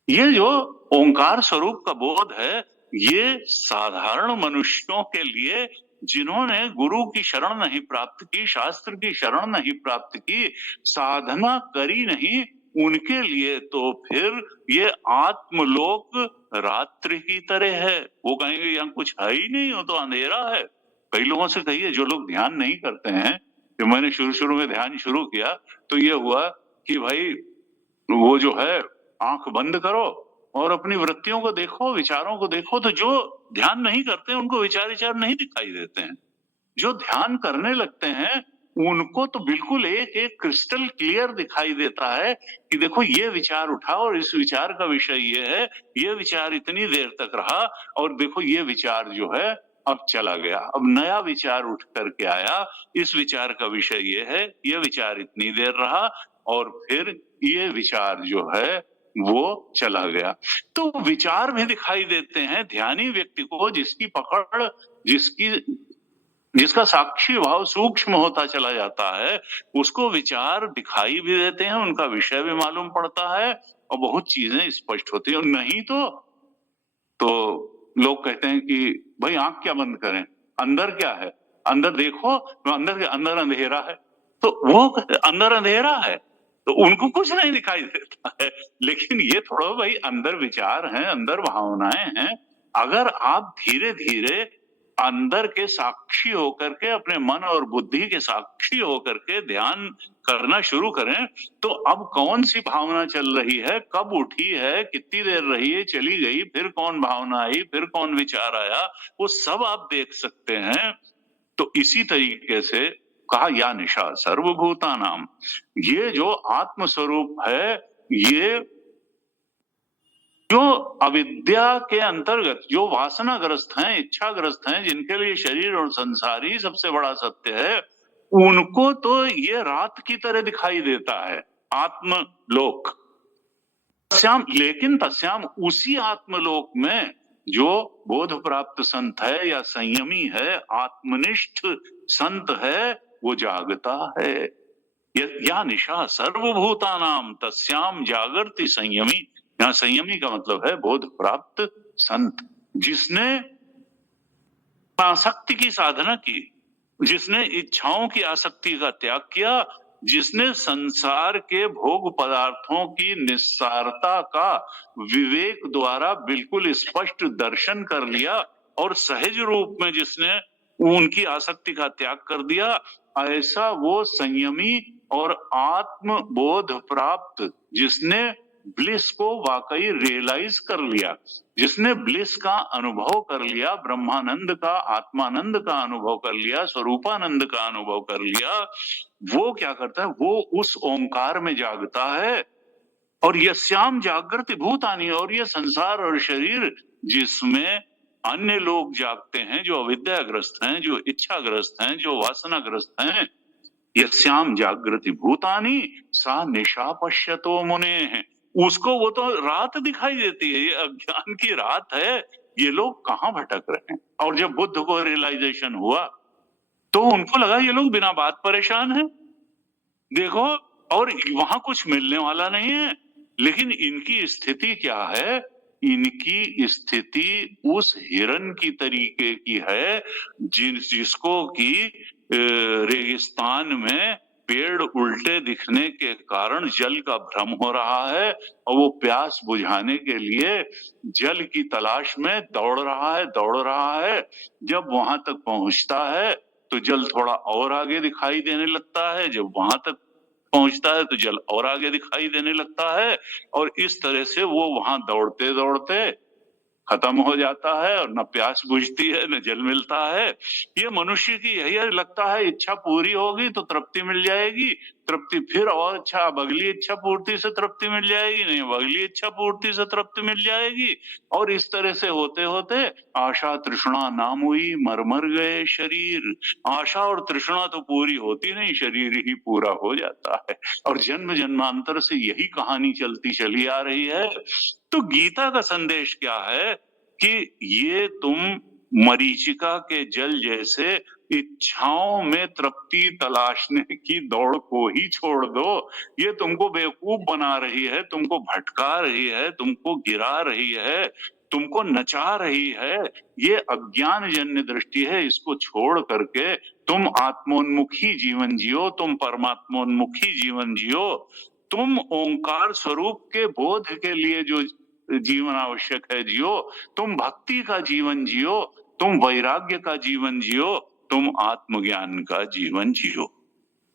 ये जो ओंकार स्वरूप का बोध है, ये साधारण मनुष्यों के लिए, जिन्होंने गुरु की शरण नहीं प्राप्त की, शास्त्र की शरण नहीं प्राप्त की, साधना करी नहीं, उनके लिए तो फिर ये आत्मलोक रात्रि की तरह है। वो कहेंगे यहाँ कुछ है ही नहीं, हो तो अंधेरा है। कई लोगों से कहिए जो लोग ध्यान नहीं करते हैं, कि मैंने शुरू में ध्यान शुरू किया तो ये हुआ कि भाई वो जो है आंख बंद करो और अपनी वृत्तियों को देखो, विचारों को देखो, तो जो ध्यान नहीं करते उनको विचार नहीं दिखाई देते हैं। जो ध्यान करने लगते हैं उनको तो बिल्कुल एक एक क्रिस्टल क्लियर दिखाई देता है कि देखो ये विचार उठा और इस विचार का विषय ये है, ये विचार इतनी देर तक रहा और देखो ये विचार जो है अब चला गया, अब नया विचार उठ करके आया, इस विचार का विषय ये है, ये विचार इतनी देर रहा और फिर ये विचार जो है वो चला गया। तो विचार भी दिखाई देते हैं ध्यानी व्यक्ति को, जिसकी पकड़, जिसका साक्षी भाव सूक्ष्म होता चला जाता है, उसको विचार दिखाई भी देते हैं, उनका विषय भी मालूम पड़ता है और बहुत चीजें स्पष्ट होती हैं। और नहीं तो लोग कहते हैं कि भाई आंख क्या बंद करें, अंदर क्या है, अंदर देखो, अंदर अंधेरा है, तो वो अंदर अंधेरा है तो उनको कुछ नहीं दिखाई देता है। लेकिन ये थोड़ा भाई अंदर विचार हैं, अंदर भावनाएं हैं, अगर आप धीरे धीरे अंदर के साक्षी होकर के, अपने मन और बुद्धि के साक्षी होकर के ध्यान करना शुरू करें, तो अब कौन सी भावना चल रही है, कब उठी है, कितनी देर रही है, चली गई, फिर कौन भावना आई, फिर कौन विचार आया, वो सब आप देख सकते हैं। तो इसी तरीके से कहा या निशा सर्वभूता नाम, ये जो आत्म स्वरूप है, ये जो अविद्या के अंतर्गत जो वासनाग्रस्त हैं, इच्छाग्रस्त हैं, जिनके लिए शरीर और संसार ही सबसे बड़ा सत्य है, उनको तो ये रात की तरह दिखाई देता है आत्मलोक। लेकिन तस्याम, उसी आत्मलोक में जो बोध प्राप्त संत है या संयमी है, आत्मनिष्ठ संत है, वो जागता है। या निशा सर्वभूता नाम तस्याम जागृति संयमी। यहां संयमी का मतलब है बोध प्राप्त संत, जिसने आसक्ति की साधना की, जिसने इच्छाओं की आसक्ति का त्याग किया, जिसने संसार के भोग पदार्थों की निस्सारता का विवेक द्वारा बिल्कुल स्पष्ट दर्शन कर लिया और सहज रूप में जिसने उनकी आसक्ति का त्याग कर दिया, ऐसा वो संयमी और आत्म बोध प्राप्त, जिसने ब्लिस को वाकई रियलाइज कर लिया, जिसने ब्लिस का अनुभव कर लिया, ब्रह्मानंद का, आत्मानंद का अनुभव कर लिया, स्वरूपानंद का अनुभव कर लिया, वो क्या करता है, वो उस ओंकार में जागता है। और यस्याम जागृति भूतानि, और ये संसार और शरीर जिसमें अन्य लोग जागते हैं, जो अविद्याग्रस्त हैं, जो इच्छाग्रस्त हैं, जो वासनाग्रस्त हैं, यस्याम जागृति भूतानि सा निशा पश्यतो मुने, उसको वो तो रात दिखाई देती है, ये अज्ञान की रात है, ये लोग कहाँ भटक रहे हैं। और जब बुद्ध को रियलाइजेशन हुआ तो उनको लगा ये लोग बिना बात परेशान हैं, देखो, और वहां कुछ मिलने वाला नहीं है। लेकिन इनकी स्थिति क्या है, इनकी स्थिति उस हिरन की तरीके की है जिसको कि रेगिस्तान में पेड़ उल्टे दिखने के कारण जल का भ्रम हो रहा है और वो प्यास बुझाने के लिए जल की तलाश में दौड़ रहा है। जब वहां तक पहुंचता है तो जल थोड़ा और आगे दिखाई देने लगता है, जब वहां तक पहुंचता है तो जल और आगे दिखाई देने लगता है, और इस तरह से वो वहां दौड़ते दौड़ते खत्म हो जाता है और न प्यास बुझती है न जल मिलता है। ये मनुष्य की यही लगता है, इच्छा पूरी होगी तो तृप्ति मिल जाएगी, तृप्ति फिर और अच्छा, अब अगली इच्छा पूर्ति से तृप्ति मिल जाएगी, नहीं अगली इच्छा पूर्ति से तृप्ति मिल जाएगी, और इस तरह से होते होते आशा तृष्णा नाम हुई, मर मर गए शरीर। आशा और तृष्णा तो पूरी होती नहीं, शरीर ही पूरा हो जाता है, और जन्म जन्मांतर से यही कहानी चलती चली आ रही है। तो गीता का संदेश क्या है कि ये तुम मरीचिका के जल जैसे इच्छाओं में तृप्ति तलाशने की दौड़ को ही छोड़ दो। ये तुमको बेवकूफ बना रही है, तुमको भटका रही है, तुमको गिरा रही है, तुमको नचा रही है। ये अज्ञान जन्य दृष्टि है, इसको छोड़ करके तुम आत्मोन्मुखी जीवन जियो, तुम परमात्मोन्मुखी जीवन जियो, तुम ओंकार स्वरूप के बोध के लिए जो जीवन आवश्यक है जियो, तुम भक्ति का जीवन जियो, तुम वैराग्य का जीवन जियो, तुम आत्मज्ञान का जीवन जियो।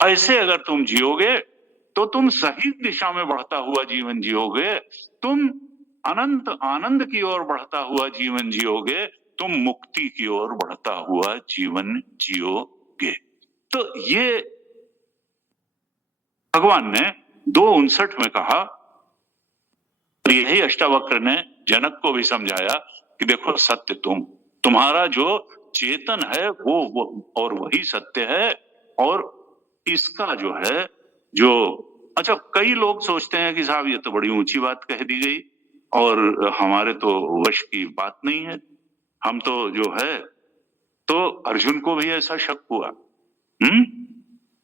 ऐसे अगर तुम जियोगे तो तुम सही दिशा में बढ़ता हुआ जीवन जियोगे, तुम अनंत आनंद की ओर बढ़ता हुआ जीवन जियोगे, तुम मुक्ति की ओर बढ़ता हुआ जीवन जियोगे। तो ये भगवान ने 2:59 में कहा, और यही अष्टावक्र ने जनक को भी समझाया कि देखो सत्य तुम्हारा जो चेतन है वो और वही सत्य है। और इसका जो है जो अच्छा, कई लोग सोचते हैं कि साहब ये तो बड़ी ऊंची बात कह दी गई और हमारे तो वश की बात नहीं है, हम तो जो है, तो अर्जुन को भी ऐसा शक हुआ।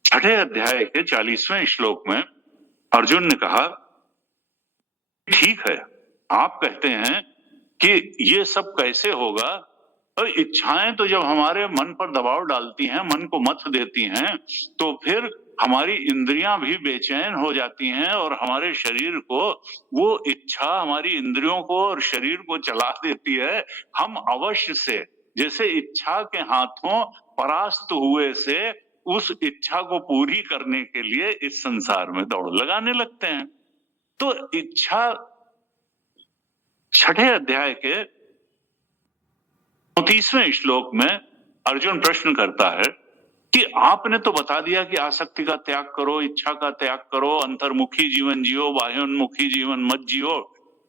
6 अध्याय के 40वें श्लोक में अर्जुन ने कहा, ठीक है आप कहते हैं कि ये सब कैसे होगा, और इच्छाएं तो जब हमारे मन पर दबाव डालती हैं, मन को मत देती हैं, तो फिर हमारी इंद्रियां भी बेचैन हो जाती हैं और हमारे शरीर को वो इच्छा हमारी इंद्रियों को और शरीर को चला देती है। हम अवश्य से जैसे इच्छा के हाथों परास्त हुए से उस इच्छा को पूरी करने के लिए इस संसार में दौड़ लगाने लगते हैं। तो इच्छा 6 अध्याय के 34वें श्लोक में अर्जुन प्रश्न करता है कि आपने तो बता दिया कि आसक्ति का त्याग करो, इच्छा का त्याग करो, अंतर्मुखी जीवन जियो, बाह्योन्मुखी जीवन मत जियो,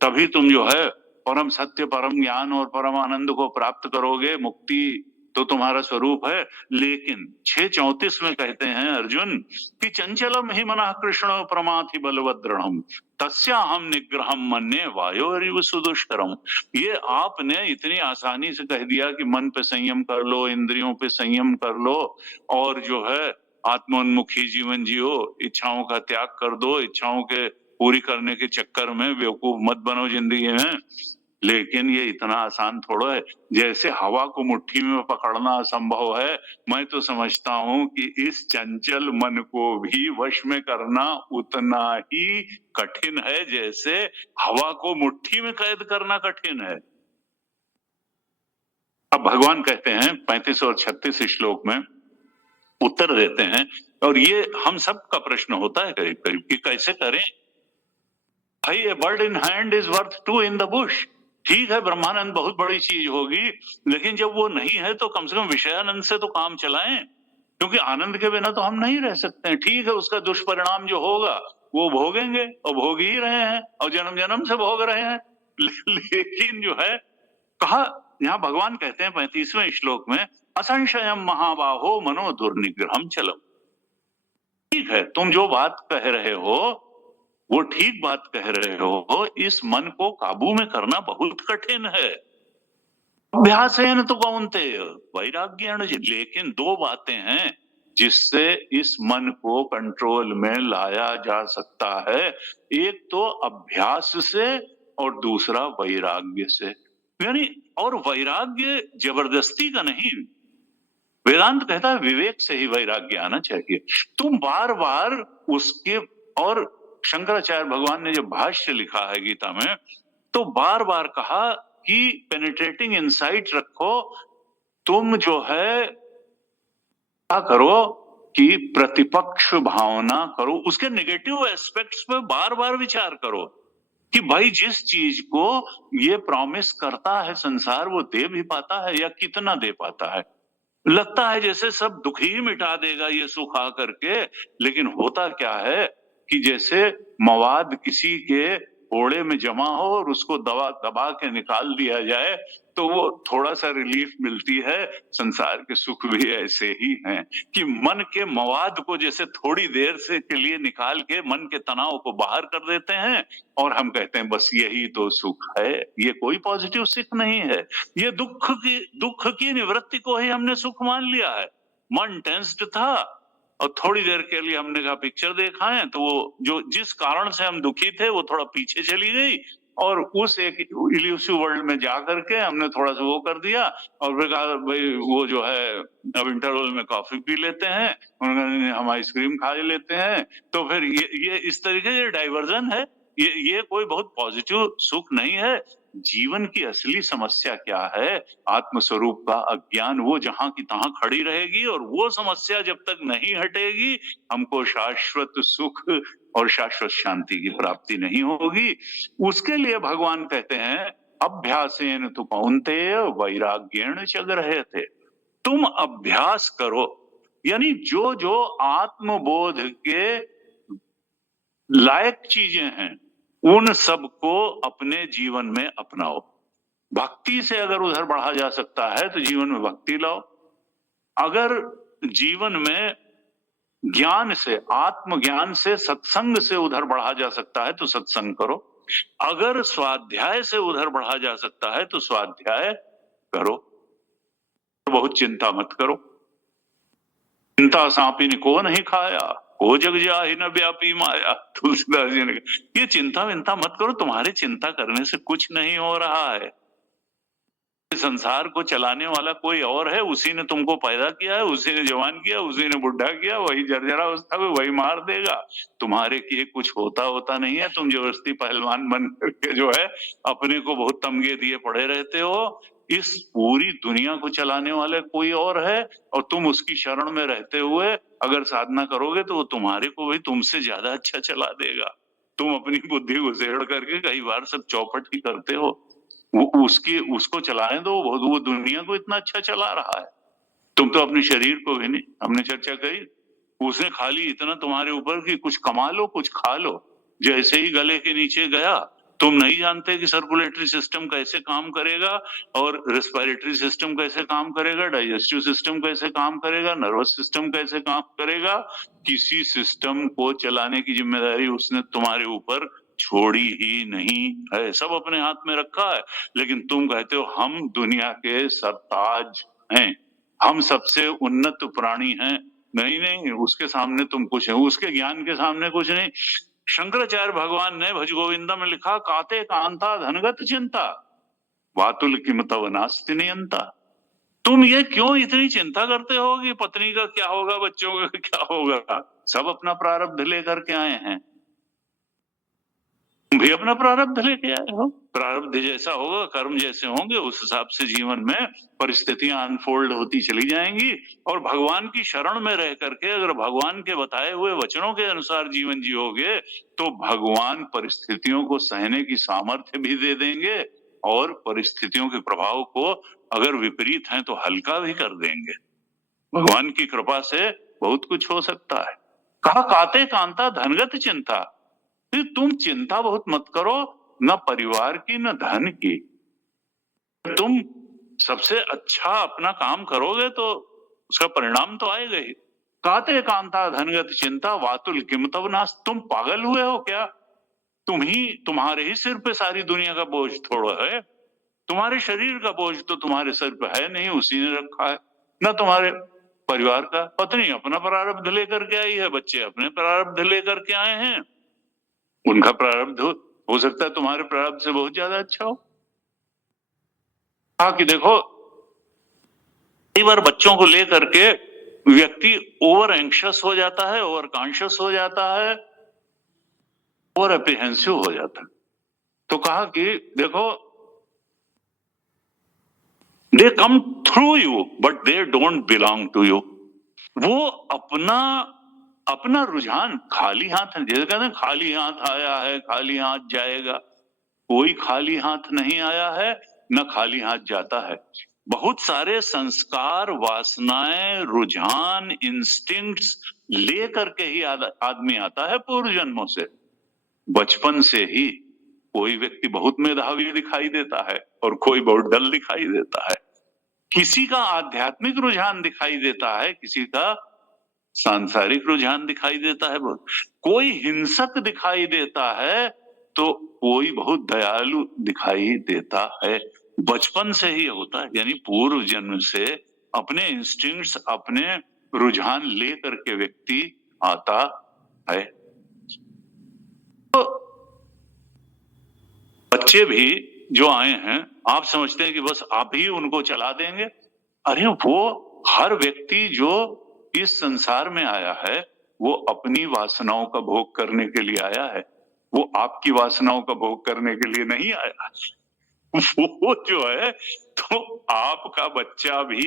तभी तुम जो है परम सत्य, परम ज्ञान और परम आनंद को प्राप्त करोगे, मुक्ति तो तुम्हारा स्वरूप है। लेकिन 6:34 में कहते हैं अर्जुन कि चंचलम ही मना कृष्ण प्रमाथि बलवद दृढ़म तस्याहम निग्रहम मन्ये वायोरिव सुदुष्करम। ये आपने इतनी आसानी से कह दिया कि मन पे संयम कर लो, इंद्रियों पे संयम कर लो और जो है आत्मोन्मुखी जीवन जियो, इच्छाओं का त्याग कर दो, इच्छाओं के पूरी करने के चक्कर में बेवकूफ मत बनो जिंदगी में। लेकिन ये इतना आसान थोड़ा है, जैसे हवा को मुट्ठी में पकड़ना असंभव है, मैं तो समझता हूं कि इस चंचल मन को भी वश में करना उतना ही कठिन है जैसे हवा को मुट्ठी में कैद करना कठिन है। अब भगवान कहते हैं 35 और 36 श्लोक में उत्तर देते हैं, और ये हम सबका प्रश्न होता है करीब करीब कि कैसे करें। भाई, a bird in hand is worth 2 in the bush. ठीक है, ब्रह्मानंद बहुत बड़ी चीज होगी, लेकिन जब वो नहीं है तो कम से कम विषयानंद से तो काम चलाएं, क्योंकि आनंद के बिना तो हम नहीं रह सकते हैं। ठीक है, उसका दुष्परिणाम जो होगा वो भोगेंगे और भोग ही रहे हैं और जन्म जन्म से भोग रहे हैं। लेकिन जो है कहा, यहाँ भगवान कहते हैं 35वें श्लोक में, असंशयम महाबाहो मनो दुर्निग्रहम चलम। ठीक है, तुम जो बात कह रहे हो वो ठीक बात कह रहे हो, इस मन को काबू में करना बहुत कठिन है। अभ्यास है न तो कौनतेय वैराग्यण। लेकिन 2 बातें हैं जिससे इस मन को कंट्रोल में लाया जा सकता है, एक तो अभ्यास से और दूसरा वैराग्य से। यानी और वैराग्य जबरदस्ती का नहीं, वेदांत कहता है विवेक से ही वैराग्य आना चाहिए। तुम बार बार उसके, और शंकराचार्य भगवान ने जब भाष्य लिखा है गीता में तो बार बार कहा कि पेनिट्रेटिंग इनसाइट रखो, तुम जो है क्या करो कि प्रतिपक्ष भावना करो, उसके नेगेटिव एस्पेक्ट्स पे बार बार विचार करो कि भाई जिस चीज को ये प्रॉमिस करता है संसार वो दे भी पाता है या कितना दे पाता है। लगता है जैसे सब दुख ही मिटा देगा ये सुख आ करके, लेकिन होता क्या है कि जैसे मवाद किसी के ओड़े में जमा हो और उसको दबा के निकाल दिया जाए तो वो थोड़ा सा रिलीफ मिलती है। संसार के सुख भी ऐसे ही हैं कि मन के मवाद को जैसे थोड़ी देर से के लिए निकाल के मन के तनाव को बाहर कर देते हैं और हम कहते हैं बस यही तो सुख है। ये कोई पॉजिटिव सुख नहीं है, ये दुख की निवृत्ति को ही हमने सुख मान लिया है। मन टेंस्ड था और थोड़ी देर के लिए हमने कहा पिक्चर देखा है, तो वो जो जिस कारण से हम दुखी थे वो थोड़ा पीछे चली गई और उस एक इल्यूसिव वर्ल्ड में जा करके हमने थोड़ा सा वो कर दिया और फिर कहा भाई वो जो है अब इंटरवल में कॉफी पी लेते हैं, उन्होंने हम आइसक्रीम खा लेते हैं। तो फिर ये इस तरीके से डाइवर्जन है, ये कोई बहुत पॉजिटिव सुख नहीं है। जीवन की असली समस्या क्या है? आत्मस्वरूप का अज्ञान, वो जहां की तहां खड़ी रहेगी और वो समस्या जब तक नहीं हटेगी हमको शाश्वत सुख और शाश्वत शांति की प्राप्ति नहीं होगी। उसके लिए भगवान कहते हैं अभ्यासेन तु कौन्तेय वैराग्येण च गृह्यते। तुम अभ्यास करो, यानी जो जो आत्मबोध के लायक चीजें हैं, उन सबको अपने जीवन में अपनाओ। भक्ति से अगर उधर बढ़ा जा सकता है तो जीवन में भक्ति लाओ। अगर जीवन में ज्ञान से, आत्मज्ञान से, सत्संग से उधर बढ़ा जा सकता है तो सत्संग करो। अगर स्वाध्याय से उधर बढ़ा जा सकता है तो स्वाध्याय करो। बहुत चिंता मत करो। चिंता सांपी ने को नहीं खाया, को जग जाहि न व्यापी माया, तुलसीदास जी ने कहा। ये चिंता विंता मत करो, तुम्हारी चिंता करने से कुछ नहीं हो रहा है। संसार को चलाने वाला कोई और है, उसी ने तुमको पैदा किया है, उसी ने जवान किया, उसी ने बुढ़ा किया, वही जर्जरावस्था में वही मार देगा। तुम्हारे किए कुछ होता नहीं है। तुम जबरदस्ती पहलवान बन करके जो है अपने को बहुत तमगे दिए पड़े रहते हो। इस पूरी दुनिया को चलाने वाले कोई और है, और तुम उसकी शरण में रहते हुए अगर साधना करोगे तो वो तुम्हारे को भी तुमसे ज्यादा अच्छा चला देगा। तुम अपनी बुद्धि घुसेड़ करके कई बार सब चौपट ही करते हो। वो उसको चलाने दो, वो दुनिया को इतना अच्छा चला रहा है। तुम तो अपने शरीर को भी नहीं, हमने चर्चा करी, उसने खाली इतना तुम्हारे ऊपर कि कुछ कमा लो, कुछ खा लो। जैसे ही गले के नीचे गया, तुम नहीं जानते कि सर्कुलेटरी सिस्टम कैसे काम करेगा, और रेस्पिरेटरी सिस्टम कैसे काम करेगा, डाइजेस्टिव सिस्टम कैसे काम करेगा, नर्वस सिस्टम कैसे काम करेगा। किसी सिस्टम को चलाने की जिम्मेदारी उसने तुम्हारे ऊपर छोड़ी ही नहीं है, सब अपने हाथ में रखा है। लेकिन तुम कहते हो हम दुनिया के सरताज हैं, हम सबसे उन्नत प्राणी हैं। नहीं नहीं, उसके सामने तुम कुछ है, उसके ज्ञान के सामने कुछ नहीं। शंकराचार्य भगवान ने भज गोविंदा में लिखा, काते कांता धनगत चिंता, वातुल किमतव नास्ति नियंता। तुम ये क्यों इतनी चिंता करते हो कि पत्नी का क्या होगा, बच्चों का क्या होगा? सब अपना प्रारब्ध लेकर के आए हैं, तुम भी अपना प्रारब्ध लेके आए हो। प्रारब्ध जैसा होगा, कर्म जैसे होंगे, उस हिसाब से जीवन में परिस्थितियां अनफोल्ड होती चली जाएंगी। और भगवान की शरण में रह करके अगर भगवान के बताए हुए वचनों के अनुसार जीवन जियोगे तो भगवान परिस्थितियों को सहने की सामर्थ्य भी दे देंगे, और परिस्थितियों के प्रभाव को अगर विपरीत हैं तो हल्का भी कर देंगे। भगवान की कृपा से बहुत कुछ हो सकता है। कहा, काते कांता धनगत चिंता, तुम चिंता बहुत मत करो, न परिवार की न धन की। तुम सबसे अच्छा अपना काम करोगे तो उसका परिणाम तो आएगा ही। काते कांता धनगत चिंता, वातुल किमतव नास। तुम पागल हुए हो क्या? तुम्हारे ही सिर पे सारी दुनिया का बोझ थोड़ा है। तुम्हारे शरीर का बोझ तो तुम्हारे सिर पे है नहीं, उसी ने रखा है। न तुम्हारे परिवार का, पत्नी अपना प्रारब्ध लेकर के आई है, बच्चे अपने प्रारब्ध लेकर के आए हैं। उनका प्रारब्ध हो सकता है तुम्हारे प्रारब्ध से बहुत ज्यादा अच्छा हो। कि देखो, कई बार बच्चों को लेकर के व्यक्ति ओवर एंक्शस हो जाता है, ओवर कॉन्शियस हो जाता है, ओवर एप्रीहेंसिव हो जाता है। तो कहा कि देखो, they come through you but they don't belong to you. वो अपना रुझान खाली हाथ, जैसे कहते हैं खाली हाथ आया है खाली हाथ जाएगा, कोई खाली हाथ नहीं आया है, न खाली हाथ जाता है। बहुत सारे संस्कार, वासनाएं, रुझान, इंस्टिंक्ट्स लेकर के ही आदमी आता है पूर्व जन्मों से। बचपन से ही कोई व्यक्ति बहुत मेधावी दिखाई देता है और कोई बहुत डल दिखाई देता है। किसी का आध्यात्मिक रुझान दिखाई देता है, किसी का सांसारिक रुझान दिखाई देता है, कोई हिंसक दिखाई देता है तो कोई बहुत दयालु दिखाई देता है। बचपन से ही होता है, यानी पूर्व जन्म से अपने इंस्टिंक्ट्स, अपने रुझान लेकर के व्यक्ति आता है। तो बच्चे भी जो आए हैं, आप समझते हैं कि बस आप ही उनको चला देंगे। अरे वो हर व्यक्ति जो इस संसार में आया है वो अपनी वासनाओं का भोग करने के लिए आया है, वो आपकी वासनाओं का भोग करने के लिए नहीं आया। वो जो है, तो आपका बच्चा भी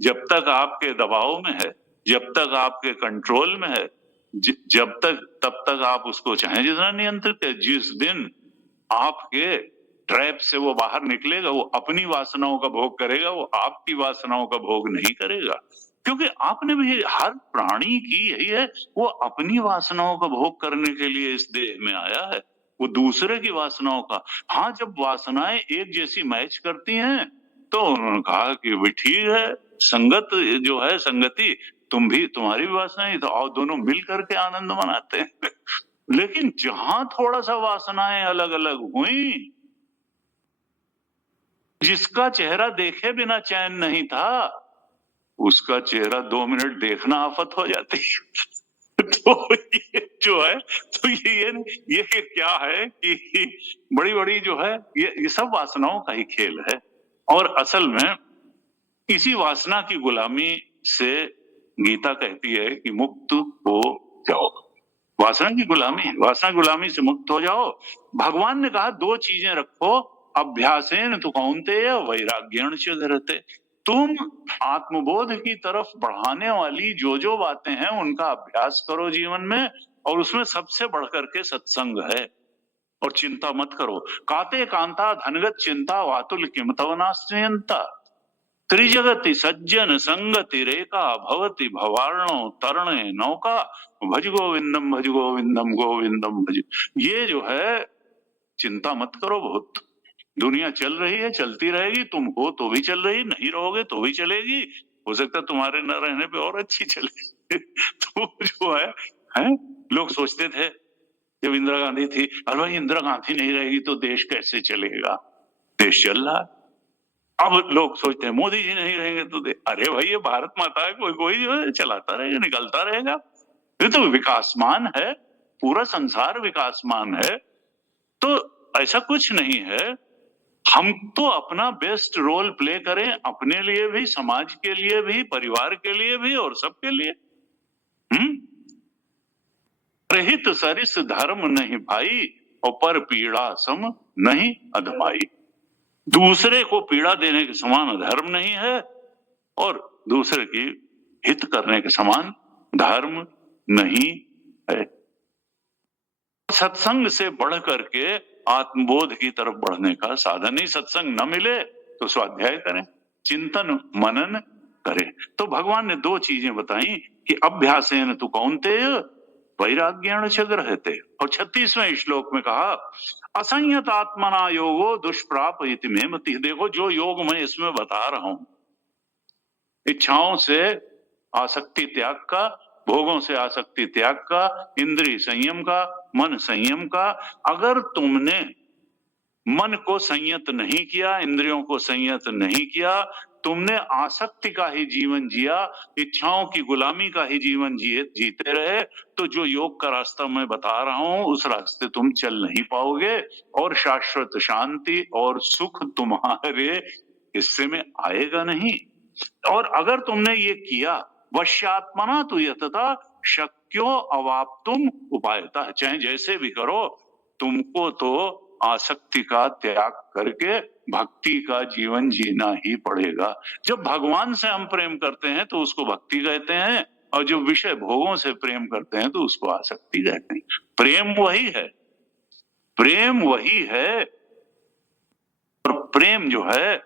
जब तक आपके दबाव में है, जब तक आपके कंट्रोल में है, जब तक तब तक आप उसको चाहे जितना नियंत्रित है। जिस दिन आपके ट्रैप से वो बाहर निकलेगा, वो अपनी वासनाओं का भोग करेगा, वो आपकी वासनाओं का भोग नहीं करेगा। क्योंकि आपने भी, हर प्राणी की यही है, वो अपनी वासनाओं का भोग करने के लिए इस देह में आया है, वो दूसरे की वासनाओं का। हाँ, जब वासनाएं एक जैसी मैच करती हैं तो उन्होंने कहा कि भी ठीक है, संगत जो है, संगति, तुम भी, तुम्हारी भी वासनाएं, तो आओ दोनों मिल करके आनंद मनाते हैं। लेकिन जहां थोड़ा सा वासनाएं अलग अलग हुई, जिसका चेहरा देखे बिना चैन नहीं था, उसका चेहरा 2 मिनट देखना आफत हो जाती है। तो ये जो है, तो ये क्या है कि बड़ी बड़ी जो है, ये सब वासनाओं का ही खेल है। और असल में इसी वासना की गुलामी से गीता कहती है कि मुक्त हो जाओ। वासना की गुलामी से मुक्त हो जाओ। भगवान ने कहा 2 चीजें रखो, अभ्यासेन तु कौन्तेय वैराग्येण च घरते। तुम आत्मबोध की तरफ बढ़ाने वाली जो बातें हैं उनका अभ्यास करो जीवन में, और उसमें सबसे बढ़कर के सत्संग है। और चिंता मत करो। काते कांता धनगत चिंता वातुल किमतवनास्यंता। त्रिजगति सज्जन संगति रेखा भवति भवार्णो तरणे नौका भज गोविंदम गोविंदम भज। ये जो है, चिंता मत करो बहुत। दुनिया चल रही है, चलती रहेगी, तुम हो तो भी चल रही, नहीं रहोगे तो भी चलेगी, हो सकता है तुम्हारे न रहने पे और अच्छी चले। तो जो है, लोग सोचते थे जब इंदिरा गांधी थी, अरे भाई इंदिरा गांधी नहीं रहेगी तो देश कैसे चलेगा, देश चल रहा है। अब लोग सोचते हैं मोदी जी नहीं रहेंगे तो अरे भाई ये भारत माता है, कोई कोई जो है चलाता रहेगा, निकलता रहेगा। ये तो विकासमान है, पूरा संसार विकासमान है। तो ऐसा कुछ नहीं है, हम तो अपना बेस्ट रोल प्ले करें, अपने लिए भी, समाज के लिए भी, परिवार के लिए भी, और सबके लिए। रहित सरिस धर्म नहीं भाई, और पर पीड़ा सम नहीं अधमाई। दूसरे को पीड़ा देने के समान धर्म नहीं है, और दूसरे की हित करने के समान धर्म नहीं है। सत्संग से बढ़ करके आत्मबोध की तरफ बढ़ने का साधन ही, सत्संग न मिले तो स्वाध्याय करें, चिंतन मनन करें। तो भगवान ने 2 चीजें बताई कि अभ्यासेन तु कौन्तेय वैराग्येण च गृह्यते। और 36वें श्लोक में कहा असंयत आत्मना योगो दुष्प्राप इति मे मति। देखो जो योग मैं इसमें बता रहा हूं, इच्छाओं से आसक्ति त्याग का, भोगों से आसक्ति त्याग का, इंद्रिय संयम का, मन संयम का। अगर तुमने मन को संयत नहीं किया, इंद्रियों को संयत नहीं किया, तुमने आसक्ति का ही जीवन जिया, इच्छाओं की गुलामी का ही जीवन जीते रहे, तो जो योग का रास्ता मैं बता रहा हूं उस रास्ते तुम चल नहीं पाओगे, और शाश्वत शांति और सुख तुम्हारे हिस्से में आएगा नहीं। और अगर तुमने ये किया, वश्यात्मना तु यतता शक्यो अवाप्तुम उपायतः। चाहे जैसे भी करो, तुमको तो आसक्ति का त्याग करके भक्ति का जीवन जीना ही पड़ेगा। जब भगवान से हम प्रेम करते हैं तो उसको भक्ति कहते हैं, और जो विषय भोगों से प्रेम करते हैं तो उसको आसक्ति कहते हैं। प्रेम वही है, प्रेम वही है। और प्रेम जो है,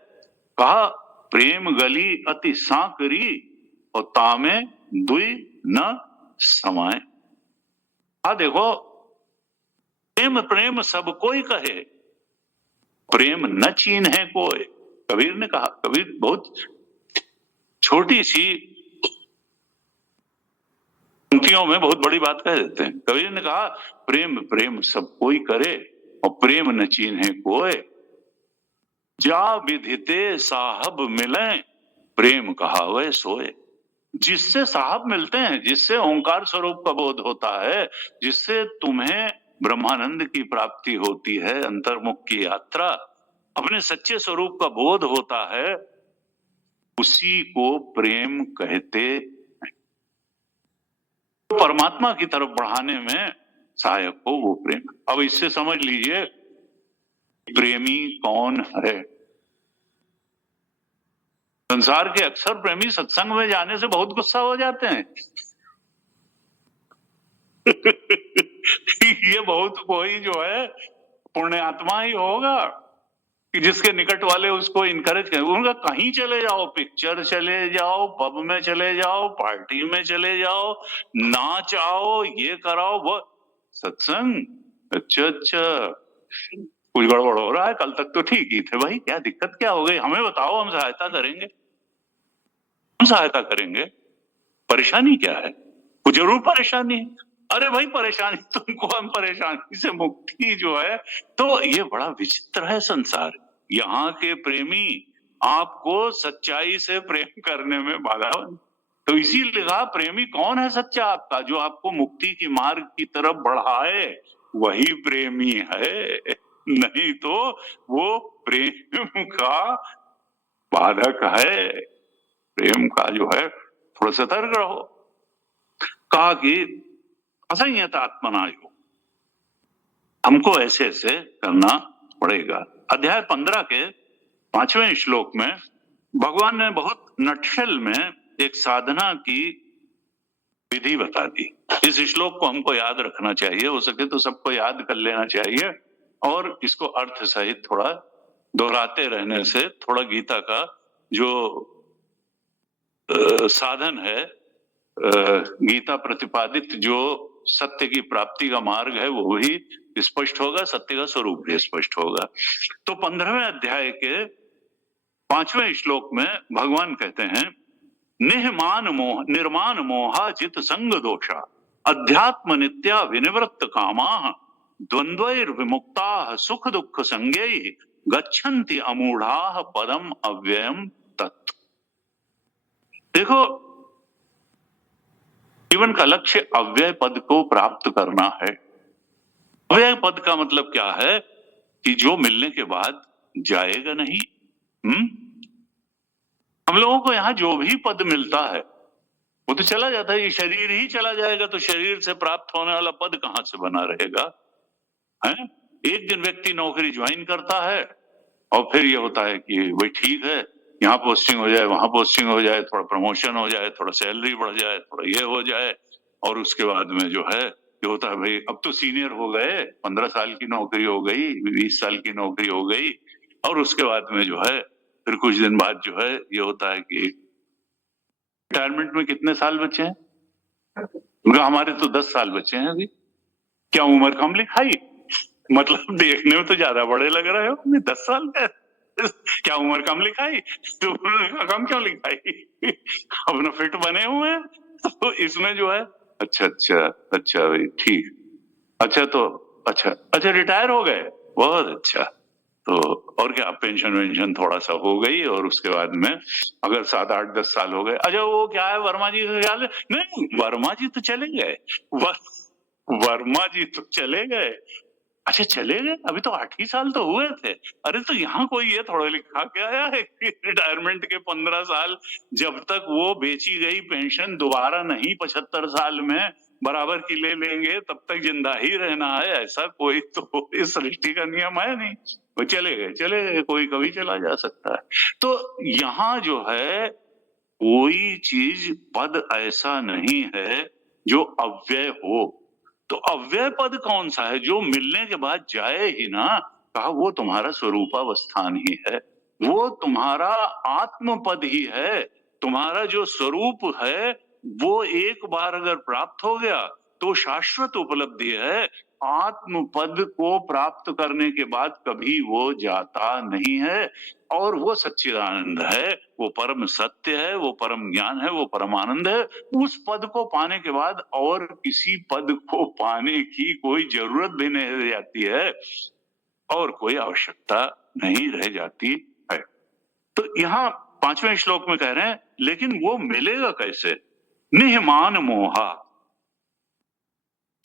कहा प्रेम गली अति सांकरी, और तामे दुई न समाए। देखो, प्रेम प्रेम सब कोई कहे, प्रेम न चीन है कोई। कबीर ने कहा, कबीर बहुत छोटी सी पंक्तियों में बहुत बड़ी बात कह देते हैं। कबीर ने कहा प्रेम प्रेम सब कोई करे, और प्रेम न चीन है कोई, जा विधिते साहब मिले, प्रेम कहावे सोए। जिससे साहब मिलते हैं, जिससे ओंकार स्वरूप का बोध होता है, जिससे तुम्हें ब्रह्मानंद की प्राप्ति होती है, अंतर्मुख की यात्रा, अपने सच्चे स्वरूप का बोध होता है, उसी को प्रेम कहते हैं। तो परमात्मा की तरफ बढ़ाने में सहायक हो वो प्रेम। अब इससे समझ लीजिए प्रेमी कौन है। संसार के अक्सर प्रेमी सत्संग में जाने से बहुत गुस्सा हो जाते हैं। ये बहुत कोई जो है पुण्यात्मा ही होगा, कि जिसके निकट वाले उसको इनकरेज करें। उनका कहीं चले जाओ, पिक्चर चले जाओ, पब में चले जाओ, पार्टी में चले जाओ, नाच आओ, ये कराओ, वो सत्संग, अच्छा अच्छा कुछ गड़बड़ हो रहा है, कल तक तो ठीक ही थे भाई, क्या दिक्कत क्या हो गई, हमें बताओ, हम सहायता करेंगे, हम सहायता करेंगे, परेशानी क्या है? वो जरूर परेशानी है। अरे भाई परेशानी तुमको, हम परेशानी से मुक्ति जो है, तो ये बड़ा विचित्र है संसार। यहाँ के प्रेमी आपको सच्चाई से प्रेम करने में बाधा बन, तो इसीलिए कहा प्रेमी कौन है सच्चा आपका, जो आपको मुक्ति की मार्ग की तरफ बढ़ाए, वही प्रेमी है, नहीं तो वो प्रेम का बाधक है। प्रेम का जो है थोड़ा सतर्क रहो। कहा कि असंयतात्मना योग, हमको ऐसे ऐसे करना पड़ेगा। अध्याय 15 के 5वें श्लोक में भगवान ने बहुत नटशल में एक साधना की विधि बता दी। इस श्लोक को हमको याद रखना चाहिए, हो सके तो सबको याद कर लेना चाहिए, और इसको अर्थ सहित थोड़ा दोहराते रहने से थोड़ा गीता का जो साधन है, गीता प्रतिपादित जो सत्य की प्राप्ति का मार्ग है वो भी स्पष्ट होगा, सत्य का स्वरूप भी स्पष्ट होगा। तो 15वें अध्याय के 5वें श्लोक में भगवान कहते हैं, निहमान मोह निर्माण मोहा जित संग दोषा अध्यात्म नित्या विनिवृत्त कामा द्वंद्वैर विमुक्ता सुख दुख संज्ञै गच्छन्ति अमूढ़ा पदम अव्ययम तत्। देखो, जीवन का लक्ष्य अव्यय पद को प्राप्त करना है। अव्यय पद का मतलब क्या है कि जो मिलने के बाद जाएगा नहीं। हम लोगों को यहाँ जो भी पद मिलता है वो तो चला जाता है, ये शरीर ही चला जाएगा, तो शरीर से प्राप्त होने वाला पद कहां से बना रहेगा? है, एक दिन व्यक्ति नौकरी ज्वाइन करता है और फिर ये होता है कि भाई ठीक है, यहाँ पोस्टिंग हो जाए, वहां पोस्टिंग हो जाए, थोड़ा प्रमोशन हो जाए, थोड़ा सैलरी बढ़ जाए, थोड़ा ये हो जाए, और उसके बाद में जो है ये होता है भाई अब तो सीनियर हो गए, 15 साल की नौकरी हो गई, 20 साल की नौकरी हो गई, और उसके बाद में जो है फिर कुछ दिन बाद जो है ये होता है कि रिटायरमेंट में कितने साल बचे हैं? हमारे तो 10 साल बचे हैं अभी। क्या उम्र कम लिखाई? मतलब देखने में तो ज्यादा बड़े लग रहे हो, 10 साल का क्या उम्र कम लिखाई? तो कम क्यों लिखाई? अपना फिट बने हुए हैं, तो इसमें जो है अच्छा अच्छा अच्छा भाई ठीक, अच्छा तो अच्छा रिटायर हो गए, बहुत अच्छा, तो और क्या पेंशन वेंशन थोड़ा सा हो गई, और उसके बाद में अगर 7 8 10 साल हो गए, अच्छा वो क्या है वर्मा जी का ख्याल है? नहीं, वर्मा जी तो चले गए, वर्मा जी तो चले गए, अच्छा चले गए, अभी तो 8 ही साल तो हुए थे। अरे तो यहाँ कोई ये थोड़ा लिखा के आया है कि रिटायरमेंट के 15 साल जब तक वो बेची गई पेंशन दोबारा नहीं 75 साल में बराबर की ले लेंगे तब तक जिंदा ही रहना है, ऐसा कोई तो इस सृष्टि का नियम है नहीं। वो चले गए, कोई कभी चला जा सकता है। तो यहाँ जो है कोई चीज पद ऐसा नहीं है जो अव्यय हो। तो अव्यय पद कौन सा है? जो मिलने के बाद जाए ही ना। कहा वो तुम्हारा स्वरूपावस्थान ही है, वो तुम्हारा आत्म पद ही है। तुम्हारा जो स्वरूप है वो एक बार अगर प्राप्त हो गया तो शाश्वत उपलब्धि है। आत्म पद को प्राप्त करने के बाद कभी वो जाता नहीं है, और वो सच्चिदानंद है, वो परम सत्य है, वो परम ज्ञान है, वो परम आनंद है। उस पद को पाने के बाद और किसी पद को पाने की कोई जरूरत भी नहीं रह जाती है, और कोई आवश्यकता नहीं रह जाती है। तो यहाँ 5वें श्लोक में कह रहे हैं, लेकिन वो मिलेगा कैसे? निहमान मोहा,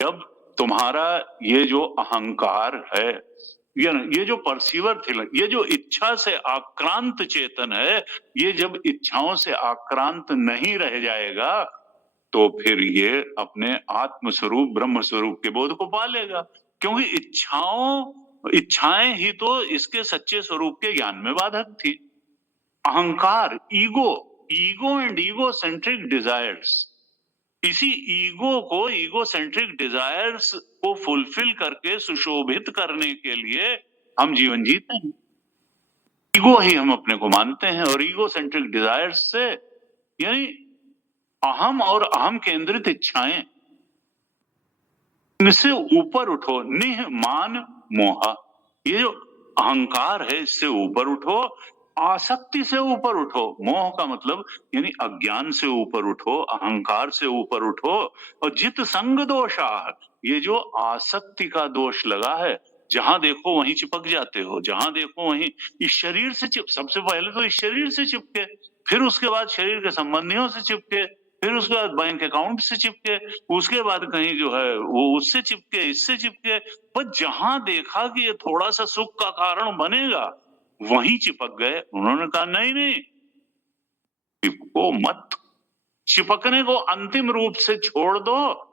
जब तुम्हारा ये जो अहंकार है, ये जो परसीवर थी, ये जो इच्छा से आक्रांत चेतन है, ये जब इच्छाओं से आक्रांत नहीं रह जाएगा तो फिर ये अपने आत्म स्वरूप ब्रह्म स्वरूप के बोध को पा लेगा। क्योंकि इच्छाएं ही तो इसके सच्चे स्वरूप के ज्ञान में बाधक थी। अहंकार, ego and ego centric desires, इसी ईगो को, ईगो सेंट्रिक डिजायर्स को फुलफिल करके सुशोभित करने के लिए हम जीवन जीते हैं। ईगो ही हम अपने को मानते हैं, और ईगो सेंट्रिक डिजायर्स से, यानी अहम और अहम केंद्रित इच्छाएं, इनसे ऊपर उठो। निह मान मोहा, ये जो अहंकार है इससे ऊपर उठो, आसक्ति से ऊपर उठो। मोह का मतलब यानी अज्ञान से ऊपर उठो, अहंकार से ऊपर उठो। और जित संग दोषा, ये जो आसक्ति का दोष लगा है, जहां देखो वहीं चिपक जाते हो, जहां देखो वहीं इस शरीर से सबसे पहले तो इस शरीर से चिपके, फिर उसके बाद शरीर के संबंधियों से चिपके, फिर उसके बाद बैंक अकाउंट से चिपके, उसके बाद कहीं जो है वो उससे चिपके, इससे चिपके। पर जहां देखा कि ये थोड़ा सा सुख का कारण बनेगा, वहीं चिपक गए। उन्होंने कहा नहीं नहीं, चिपको मत, चिपकने को अंतिम रूप से छोड़ दो।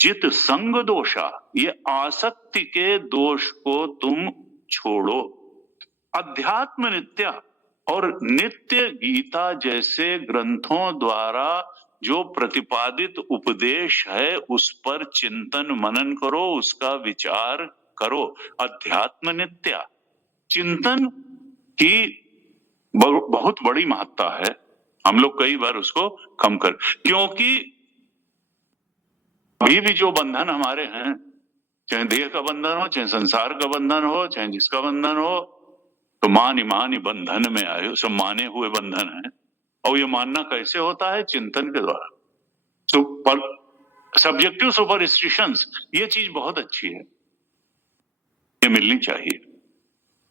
जित संग दोषा, ये आसक्ति के दोष को तुम छोड़ो। अध्यात्म नित्य, और नित्य गीता जैसे ग्रंथों द्वारा जो प्रतिपादित उपदेश है उस पर चिंतन मनन करो, उसका विचार करो। अध्यात्म नित्य, चिंतन की बहुत बड़ी महत्ता है। हम लोग कई बार उसको कम कर, क्योंकि अभी भी जो बंधन हमारे हैं, चाहे देह का बंधन हो, चाहे संसार का बंधन हो, चाहे जिसका बंधन हो, तो मानी बंधन में आए, सब माने हुए बंधन है। और ये मानना कैसे होता है? चिंतन के द्वारा। सब्जेक्टिव सुपरस्टिशंस, ये चीज बहुत अच्छी है, ये मिलनी चाहिए।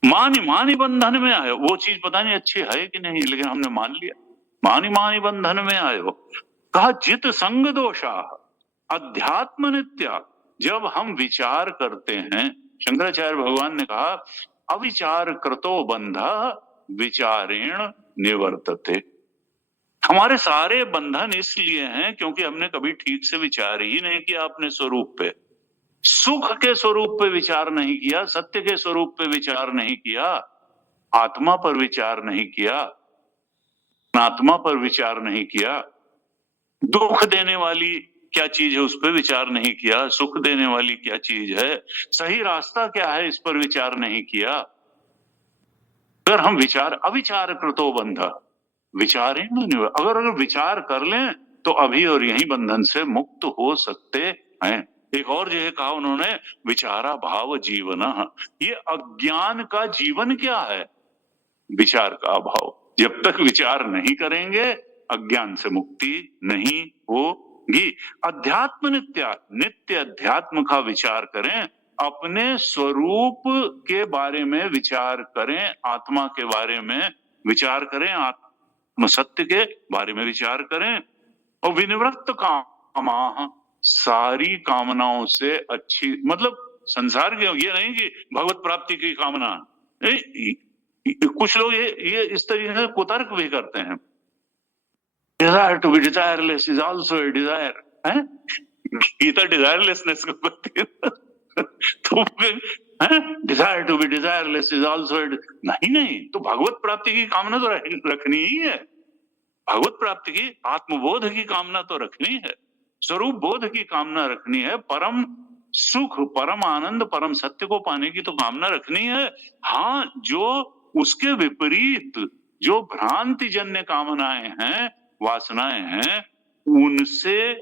मानी बंधन में आयो, वो चीज पता नहीं अच्छी है कि नहीं, लेकिन हमने मान लिया। मानी बंधन में आयो। कहा जित संग दोषा अध्यात्म नित्या, जब हम विचार करते हैं, शंकराचार्य भगवान ने कहा अविचार कृतो बंधा विचारेण निवर्तते। हमारे सारे बंधन इसलिए हैं क्योंकि हमने कभी ठीक से विचार ही नहीं किया अपने स्वरूप पे, सुख के स्वरूप पे विचार नहीं किया, सत्य के स्वरूप पे विचार नहीं किया, आत्मा पर विचार नहीं किया, आत्मा पर विचार नहीं किया, दुख देने वाली क्या चीज है उस पर विचार नहीं किया, सुख देने वाली क्या चीज है, सही रास्ता क्या है इस पर विचार नहीं किया। अगर हम विचार अविचार कृतो बंधा विचारें, अगर विचार कर लें तो अभी और यही बंधन से मुक्त हो सकते हैं। एक और जो है कहा उन्होंने, विचारा भाव जीवन, ये अज्ञान का जीवन क्या है? विचार का अभाव। जब तक विचार नहीं करेंगे अज्ञान से मुक्ति नहीं होगी। अध्यात्म नित्य, नित्य अध्यात्म का विचार करें, अपने स्वरूप के बारे में विचार करें, आत्मा के बारे में विचार करें, आत्म सत्य के बारे में विचार करें। और विनिवृत्त कामा, सारी कामनाओं से अच्छी, मतलब संसार के, ये नहीं कि भगवत प्राप्ति की कामना। कुछ लोग ये इस तरीके से कुतर्क भी करते हैं, desire to be desireless is also a desire, है? गीता डिजायरलेसनेस को कहती है। तो desire to be desireless is also a, नहीं, तो भगवत प्राप्ति की कामना तो रखनी ही है, भगवत प्राप्ति की, आत्मबोध की कामना तो रखनी है, स्वरूप बोध की कामना रखनी है, परम सुख, परम आनंद, परम सत्य को पाने की तो कामना रखनी है। हाँ, जो उसके विपरीत जो भ्रांति जन्य कामनाएं हैं, वासनाएं हैं, उनसे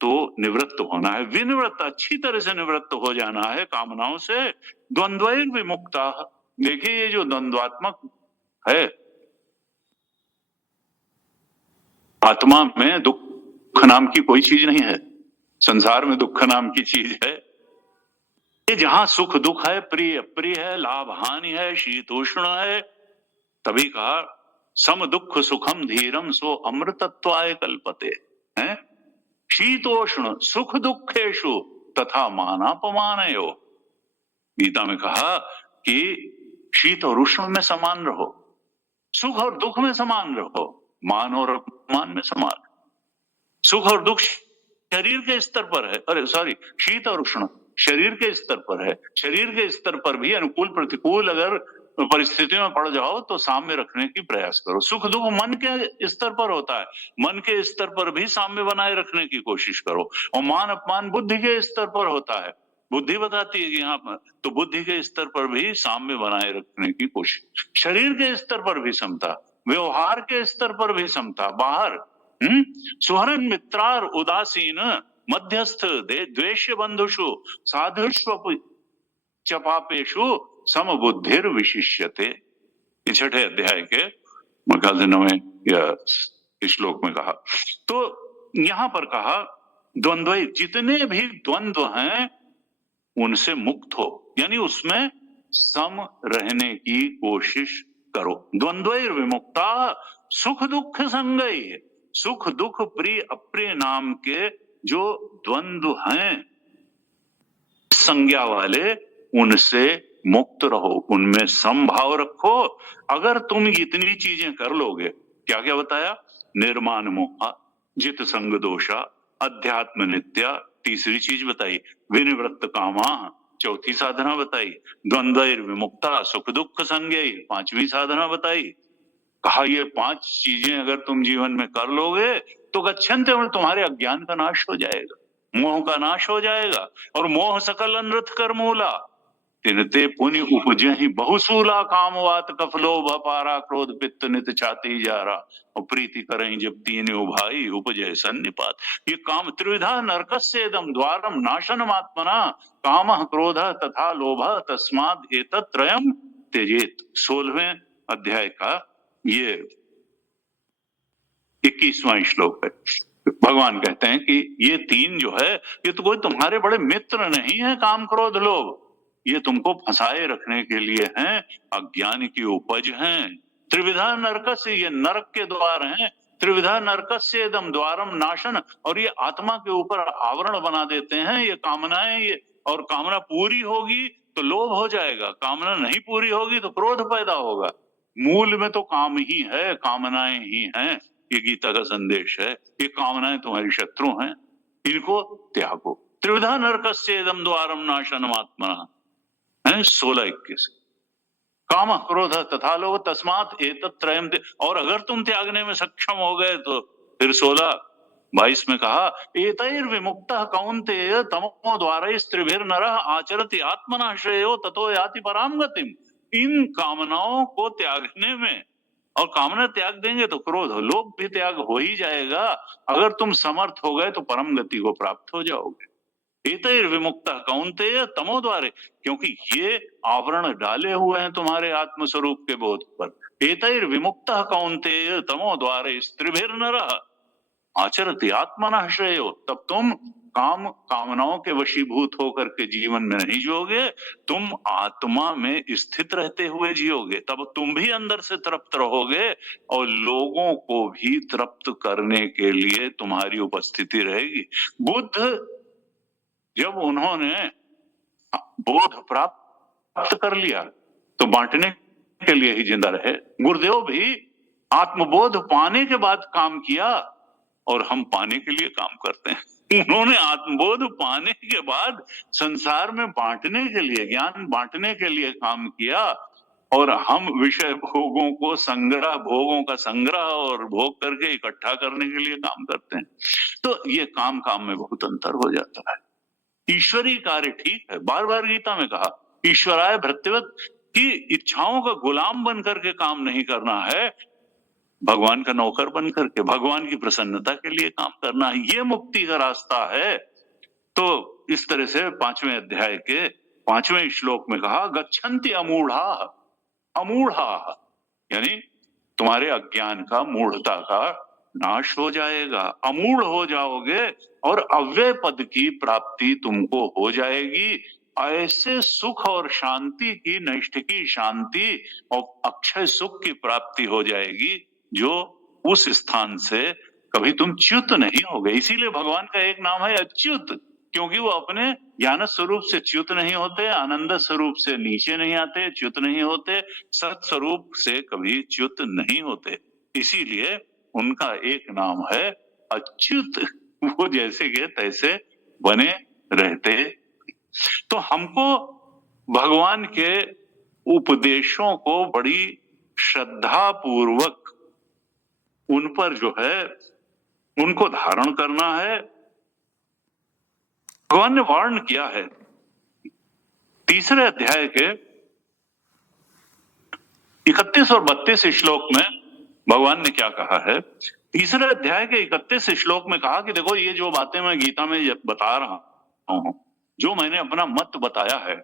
तो निवृत्त होना है। विनिवृत्त, अच्छी तरह से निवृत्त हो जाना है कामनाओं से। द्वंद्वैर विमुक्ता, देखिए ये जो द्वंद्वात्मक है, आत्मा में दुख नाम की कोई चीज नहीं है, संसार में दुख नाम की चीज है। ये जहां सुख दुख है, प्रिय अप्रिय है, लाभ हानि है, शीतोष्ण है, तभी कहा सम दुख सुखम धीरम सो अमृतत्वाय कल्पते हैं। शीतोष्ण सुख दुखेशु तथा मानापमानयो, गीता में कहा कि शीत और उष्ण में समान रहो, सुख और दुख में समान रहो, मान और अपमान में समान। सुख और दुख शरीर के स्तर पर है, अरे सॉरी, शीत और उष्ण शरीर के स्तर पर है। शरीर के स्तर पर भी अनुकूल प्रतिकूल अगर परिस्थितियों में पड़ जाओ तो साम्य रखने की प्रयास करो। सुख दुख मन के स्तर पर होता है, मन के स्तर पर भी साम्य बनाए रखने की कोशिश करो। और मान अपमान बुद्धि के स्तर पर होता है, बुद्धि बताती है कि यहाँ पर तो बुद्धि के स्तर पर भी साम्य बनाए रखने की कोशिश, शरीर के स्तर पर भी समता, व्यवहार के स्तर पर भी समता, बाहर सुहरन मित्रार उदासीन मध्यस्थ द्वेष्य बंधुषु साधुष्व चपापेशु समबुद्धिर विशिष्यते। ये छठे अध्याय के ख्याल से 9वें या श्लोक में कहा। तो यहां पर कहा द्वंद्व, जितने भी द्वंद्व हैं उनसे मुक्त हो, यानी उसमें सम रहने की कोशिश करो। द्वंद्वैर विमुक्ता सुख दुख संगई, सुख दुख प्रिय अप्रिय नाम के जो द्वंद्व हैं संज्ञा वाले, उनसे मुक्त रहो, उनमें समभाव रखो। अगर तुम इतनी चीजें कर लोगे, क्या क्या बताया, निर्माण मोहा, जित संग दोषा, अध्यात्म नित्या, तीसरी चीज बताई, विनिवृत्त कामा, चौथी साधना बताई, द्वंद्वैर विमुक्ता सुख दुख संज्ञा, पांचवी साधना बताई। कहा ये 5 चीजें अगर तुम जीवन में कर लोगे तो गच्छन्ते, तुम्हारे अज्ञान का नाश हो जाएगा, मोह का नाश हो जाएगा। और मोह सकल अनृत कर मूला, तिनते पुनि उपजहि बहुसूला, कामवात कफ लोभ अपारा, क्रोध पित्त नित छाती जारा, और प्रीति करें जब तीनों भाई उपजय सन्निपात। ये काम त्रिविधा नरकस्येदम द्वारम नाशनम आत्मना, कामः क्रोधः तथा लोभः तस्माद् एतत्त्रयम् त्यजेत। 16वें अध्याय का ये 21वां श्लोक है। भगवान कहते हैं कि ये 3 जो है, ये तो कोई तुम्हारे बड़े मित्र नहीं है, काम क्रोध लोभ, ये तुमको फंसाए रखने के लिए हैं, अज्ञान की उपज हैं। त्रिविधा नरकस्य, ये नरक के द्वार हैं। त्रिविधा नरकस्य इदम द्वारम नाशन, और ये आत्मा के ऊपर आवरण बना देते हैं ये कामनाएं। ये और कामना पूरी होगी तो लोभ हो जाएगा, कामना नहीं पूरी होगी तो क्रोध पैदा होगा। मूल में तो काम ही है, कामनाएं ही हैं। ये गीता का संदेश है, ये कामनाएं तुम्हारी शत्रु हैं, इनको त्यागो। त्रिविधा नरकस्य इदम द्वारम नाशनम आत्मना, 16-21, काम क्रोध तथा लोभ तस्मात् एतत्त्रयम्, और अगर तुम त्यागने में सक्षम हो गए तो फिर 16-22 में कहा, एतैर विमुक्तः कौन्तेय तमो द्वारैस्त्रिभिर्नरः आचरति आत्मनः श्रेयो ततो याति पराम गतिम्। इन कामनाओं को त्यागने में, और कामना त्याग देंगे तो क्रोध लोभ भी त्याग हो ही जाएगा। अगर तुम समर्थ हो गए तो परम गति को प्राप्त हो जाओगे। एतैर विमुक्तः कौन्तेय तमो द्वारे, क्योंकि ये आवरण डाले हुए हैं तुम्हारे आत्मस्वरूप के बोध पर। एतैर विमुक्तः कौन्तेय तमो द्वारे स्त्रिभिर्नरः आचरति आत्मनः श्रेयो, तब तुम कामनाओं के वशीभूत होकर के जीवन में नहीं जियोगे, तुम आत्मा में स्थित रहते हुए जियोगे। तब तुम भी अंदर से तृप्त रहोगे और लोगों को भी तृप्त करने के लिए तुम्हारी उपस्थिति रहेगी। बुद्ध जब उन्होंने बोध प्राप्त कर लिया तो बांटने के लिए ही जिंदा रहे। गुरुदेव भी आत्मबोध पाने के बाद काम किया, और हम पाने के लिए काम करते हैं। उन्होंने आत्मबोध पाने के बाद संसार में बांटने के लिए, ज्ञान बांटने के लिए काम किया, और हम विषय भोगों को संग्रह, भोगों का संग्रह और भोग करके इकट्ठा करने के लिए काम करते हैं। तो ये काम में बहुत अंतर हो जाता है। ईश्वरीय कार्य ठीक है, बार बार गीता में कहा, ईश्वराय भृत्यवत, की इच्छाओं का गुलाम बन करके काम नहीं करना है, भगवान का नौकर बन करके भगवान की प्रसन्नता के लिए काम करना है। ये मुक्ति का रास्ता है। तो इस तरह से 5वें अध्याय के 5वें श्लोक में कहा, गच्छन्ति अमूढ़ा, अमूढ़ा यानी तुम्हारे अज्ञान का, मूढ़ता का नाश हो जाएगा, अमूढ़ हो जाओगे और अव्यय पद की प्राप्ति तुमको हो जाएगी। ऐसे सुख और शांति की, नैष्ठिकी शांति और अक्षय सुख की प्राप्ति हो जाएगी, जो उस स्थान से कभी तुम च्युत नहीं होगे। इसीलिए भगवान का एक नाम है अच्युत, क्योंकि वो अपने ज्ञान स्वरूप से च्युत नहीं होते, आनंद स्वरूप से नीचे नहीं आते, च्युत नहीं होते, सत स्वरूप से कभी च्युत नहीं होते। इसीलिए उनका एक नाम है अच्युत। वो जैसे के तैसे बने रहते। तो हमको भगवान के उपदेशों को बड़ी श्रद्धा पूर्वक उन पर जो है उनको धारण करना है। भगवान ने वार्न किया है तीसरे अध्याय के 31 और 32 श्लोक में भगवान ने क्या कहा है? तीसरे अध्याय के 31 श्लोक में कहा कि देखो, ये जो बातें मैं गीता में बता रहा हूं, जो मैंने अपना मत बताया है,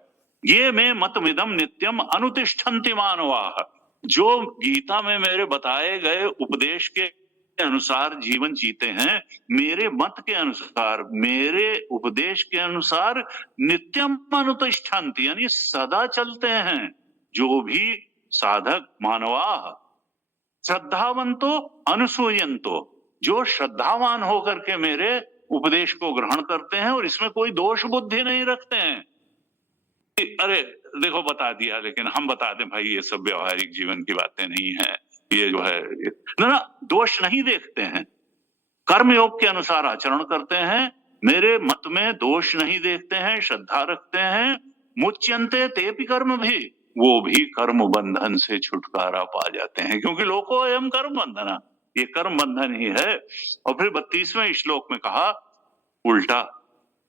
ये में मतमिदम नित्यम अनुतिष्ठन्ति मानवाः। जो गीता में मेरे बताए गए उपदेश के अनुसार जीवन जीते हैं, मेरे मत के अनुसार, मेरे उपदेश के अनुसार नित्यम अनुतिष्ठन्ति, यानी सदा चलते हैं। जो भी साधक मानवाः श्रद्धावंतो अनुसूयंतो, जो श्रद्धावान होकर के मेरे उपदेश को ग्रहण करते हैं और इसमें कोई दोष बुद्धि नहीं रखते हैं। अरे देखो, बता दिया, लेकिन हम बता दें भाई ये सब व्यवहारिक जीवन की बातें नहीं है, ये जो है ना, दोष नहीं देखते हैं, कर्मयोग के अनुसार आचरण करते हैं, मेरे मत में दोष नहीं देखते हैं, श्रद्धा रखते हैं। मुच्यन्ते तेपि कर्म भी, वो भी कर्म बंधन से छुटकारा पा जाते हैं, क्योंकि लोको अयम कर्म बंधना, ये कर्म बंधन ही है। और फिर 32वें श्लोक में कहा उल्टा,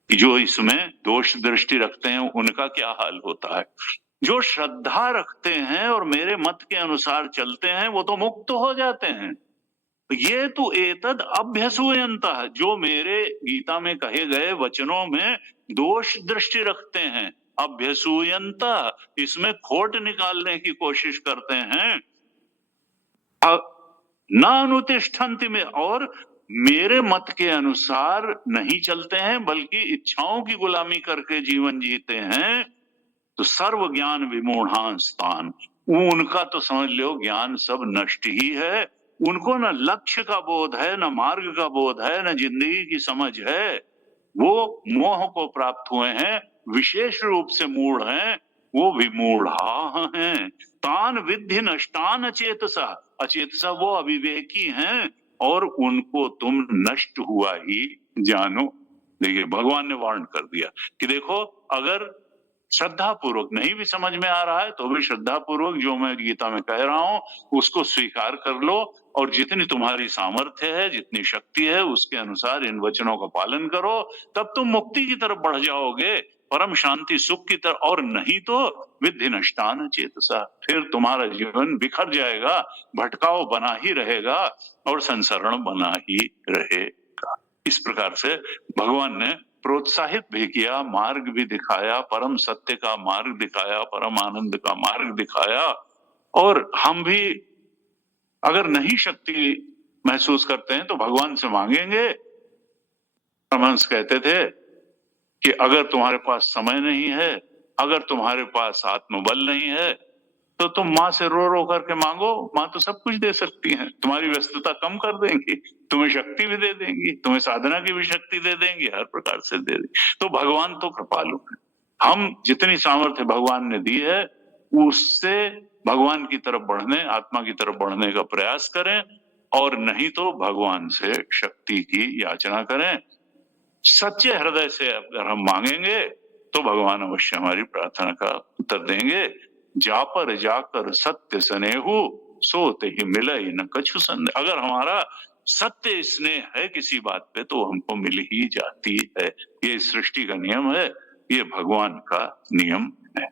कि जो इसमें दोष दृष्टि रखते हैं उनका क्या हाल होता है। जो श्रद्धा रखते हैं और मेरे मत के अनुसार चलते हैं, वो तो मुक्त हो जाते हैं। ये तो एतद अभ्यसूयन्तः, जो मेरे गीता में कहे गए वचनों में दोष दृष्टि रखते हैं, अभ्यसूयन्तः, इसमें खोट निकालने की कोशिश करते हैं, न अनुतिष्ठन्ति में, और मेरे मत के अनुसार नहीं चलते हैं, बल्कि इच्छाओं की गुलामी करके जीवन जीते हैं, तो सर्व ज्ञान विमूढ़ांस्तान, उनका तो समझ लो ज्ञान सब नष्ट ही है। उनको न लक्ष्य का बोध है, न मार्ग का बोध है, न जिंदगी की समझ है। वो मोह को प्राप्त हुए हैं, विशेष रूप से मूढ़ हैं, वो विमूढ़ा हैं। तान विद्धि नष्टान अचेतसा, अचेतसा वो अविवेकी हैं, और उनको तुम नष्ट हुआ ही जानो। देखिए, भगवान ने वार्न कर दिया कि देखो, अगर श्रद्धा पूर्वक नहीं भी समझ में आ रहा है तो भी श्रद्धा पूर्वक जो मैं गीता में कह रहा हूं उसको स्वीकार कर लो, और जितनी तुम्हारी सामर्थ्य है, जितनी शक्ति है, उसके अनुसार इन वचनों का पालन करो, तब तुम मुक्ति की तरफ बढ़ जाओगे, परम शांति सुख की तरफ। और नहीं तो विद्धि नष्टान चेतसा, फिर तुम्हारा जीवन बिखर जाएगा, भटकाव बना ही रहेगा और संसरण बना ही रहेगा। इस प्रकार से भगवान ने प्रोत्साहित भी किया, मार्ग भी दिखाया, परम सत्य का मार्ग दिखाया, परम आनंद का मार्ग दिखाया। और हम भी अगर नहीं शक्ति महसूस करते हैं तो भगवान से मांगेंगे। परमहंस कहते थे कि अगर तुम्हारे पास समय नहीं है, अगर तुम्हारे पास आत्मबल नहीं है, तो तुम माँ से रो रो करके मांगो, माँ तो सब कुछ दे सकती है, तुम्हारी व्यस्तता कम कर देंगी, तुम्हें शक्ति भी दे देंगी, तुम्हें साधना की भी शक्ति दे देंगी, हर प्रकार से दे देंगी। तो भगवान तो कृपालु है, हम जितनी सामर्थ्य भगवान ने दी है उससे भगवान की तरफ बढ़ने, आत्मा की तरफ बढ़ने का प्रयास करें, और नहीं तो भगवान से शक्ति की याचना करें। सच्चे हृदय से अगर हम मांगेंगे तो भगवान अवश्य हमारी प्रार्थना का उत्तर देंगे। जा पर जाकर सत्य स्नेहु, सोते ही मिले न कछु संदेह। अगर हमारा सत्य स्नेह है किसी बात पे तो हमको मिल ही जाती है। ये सृष्टि का नियम है, ये भगवान का नियम है।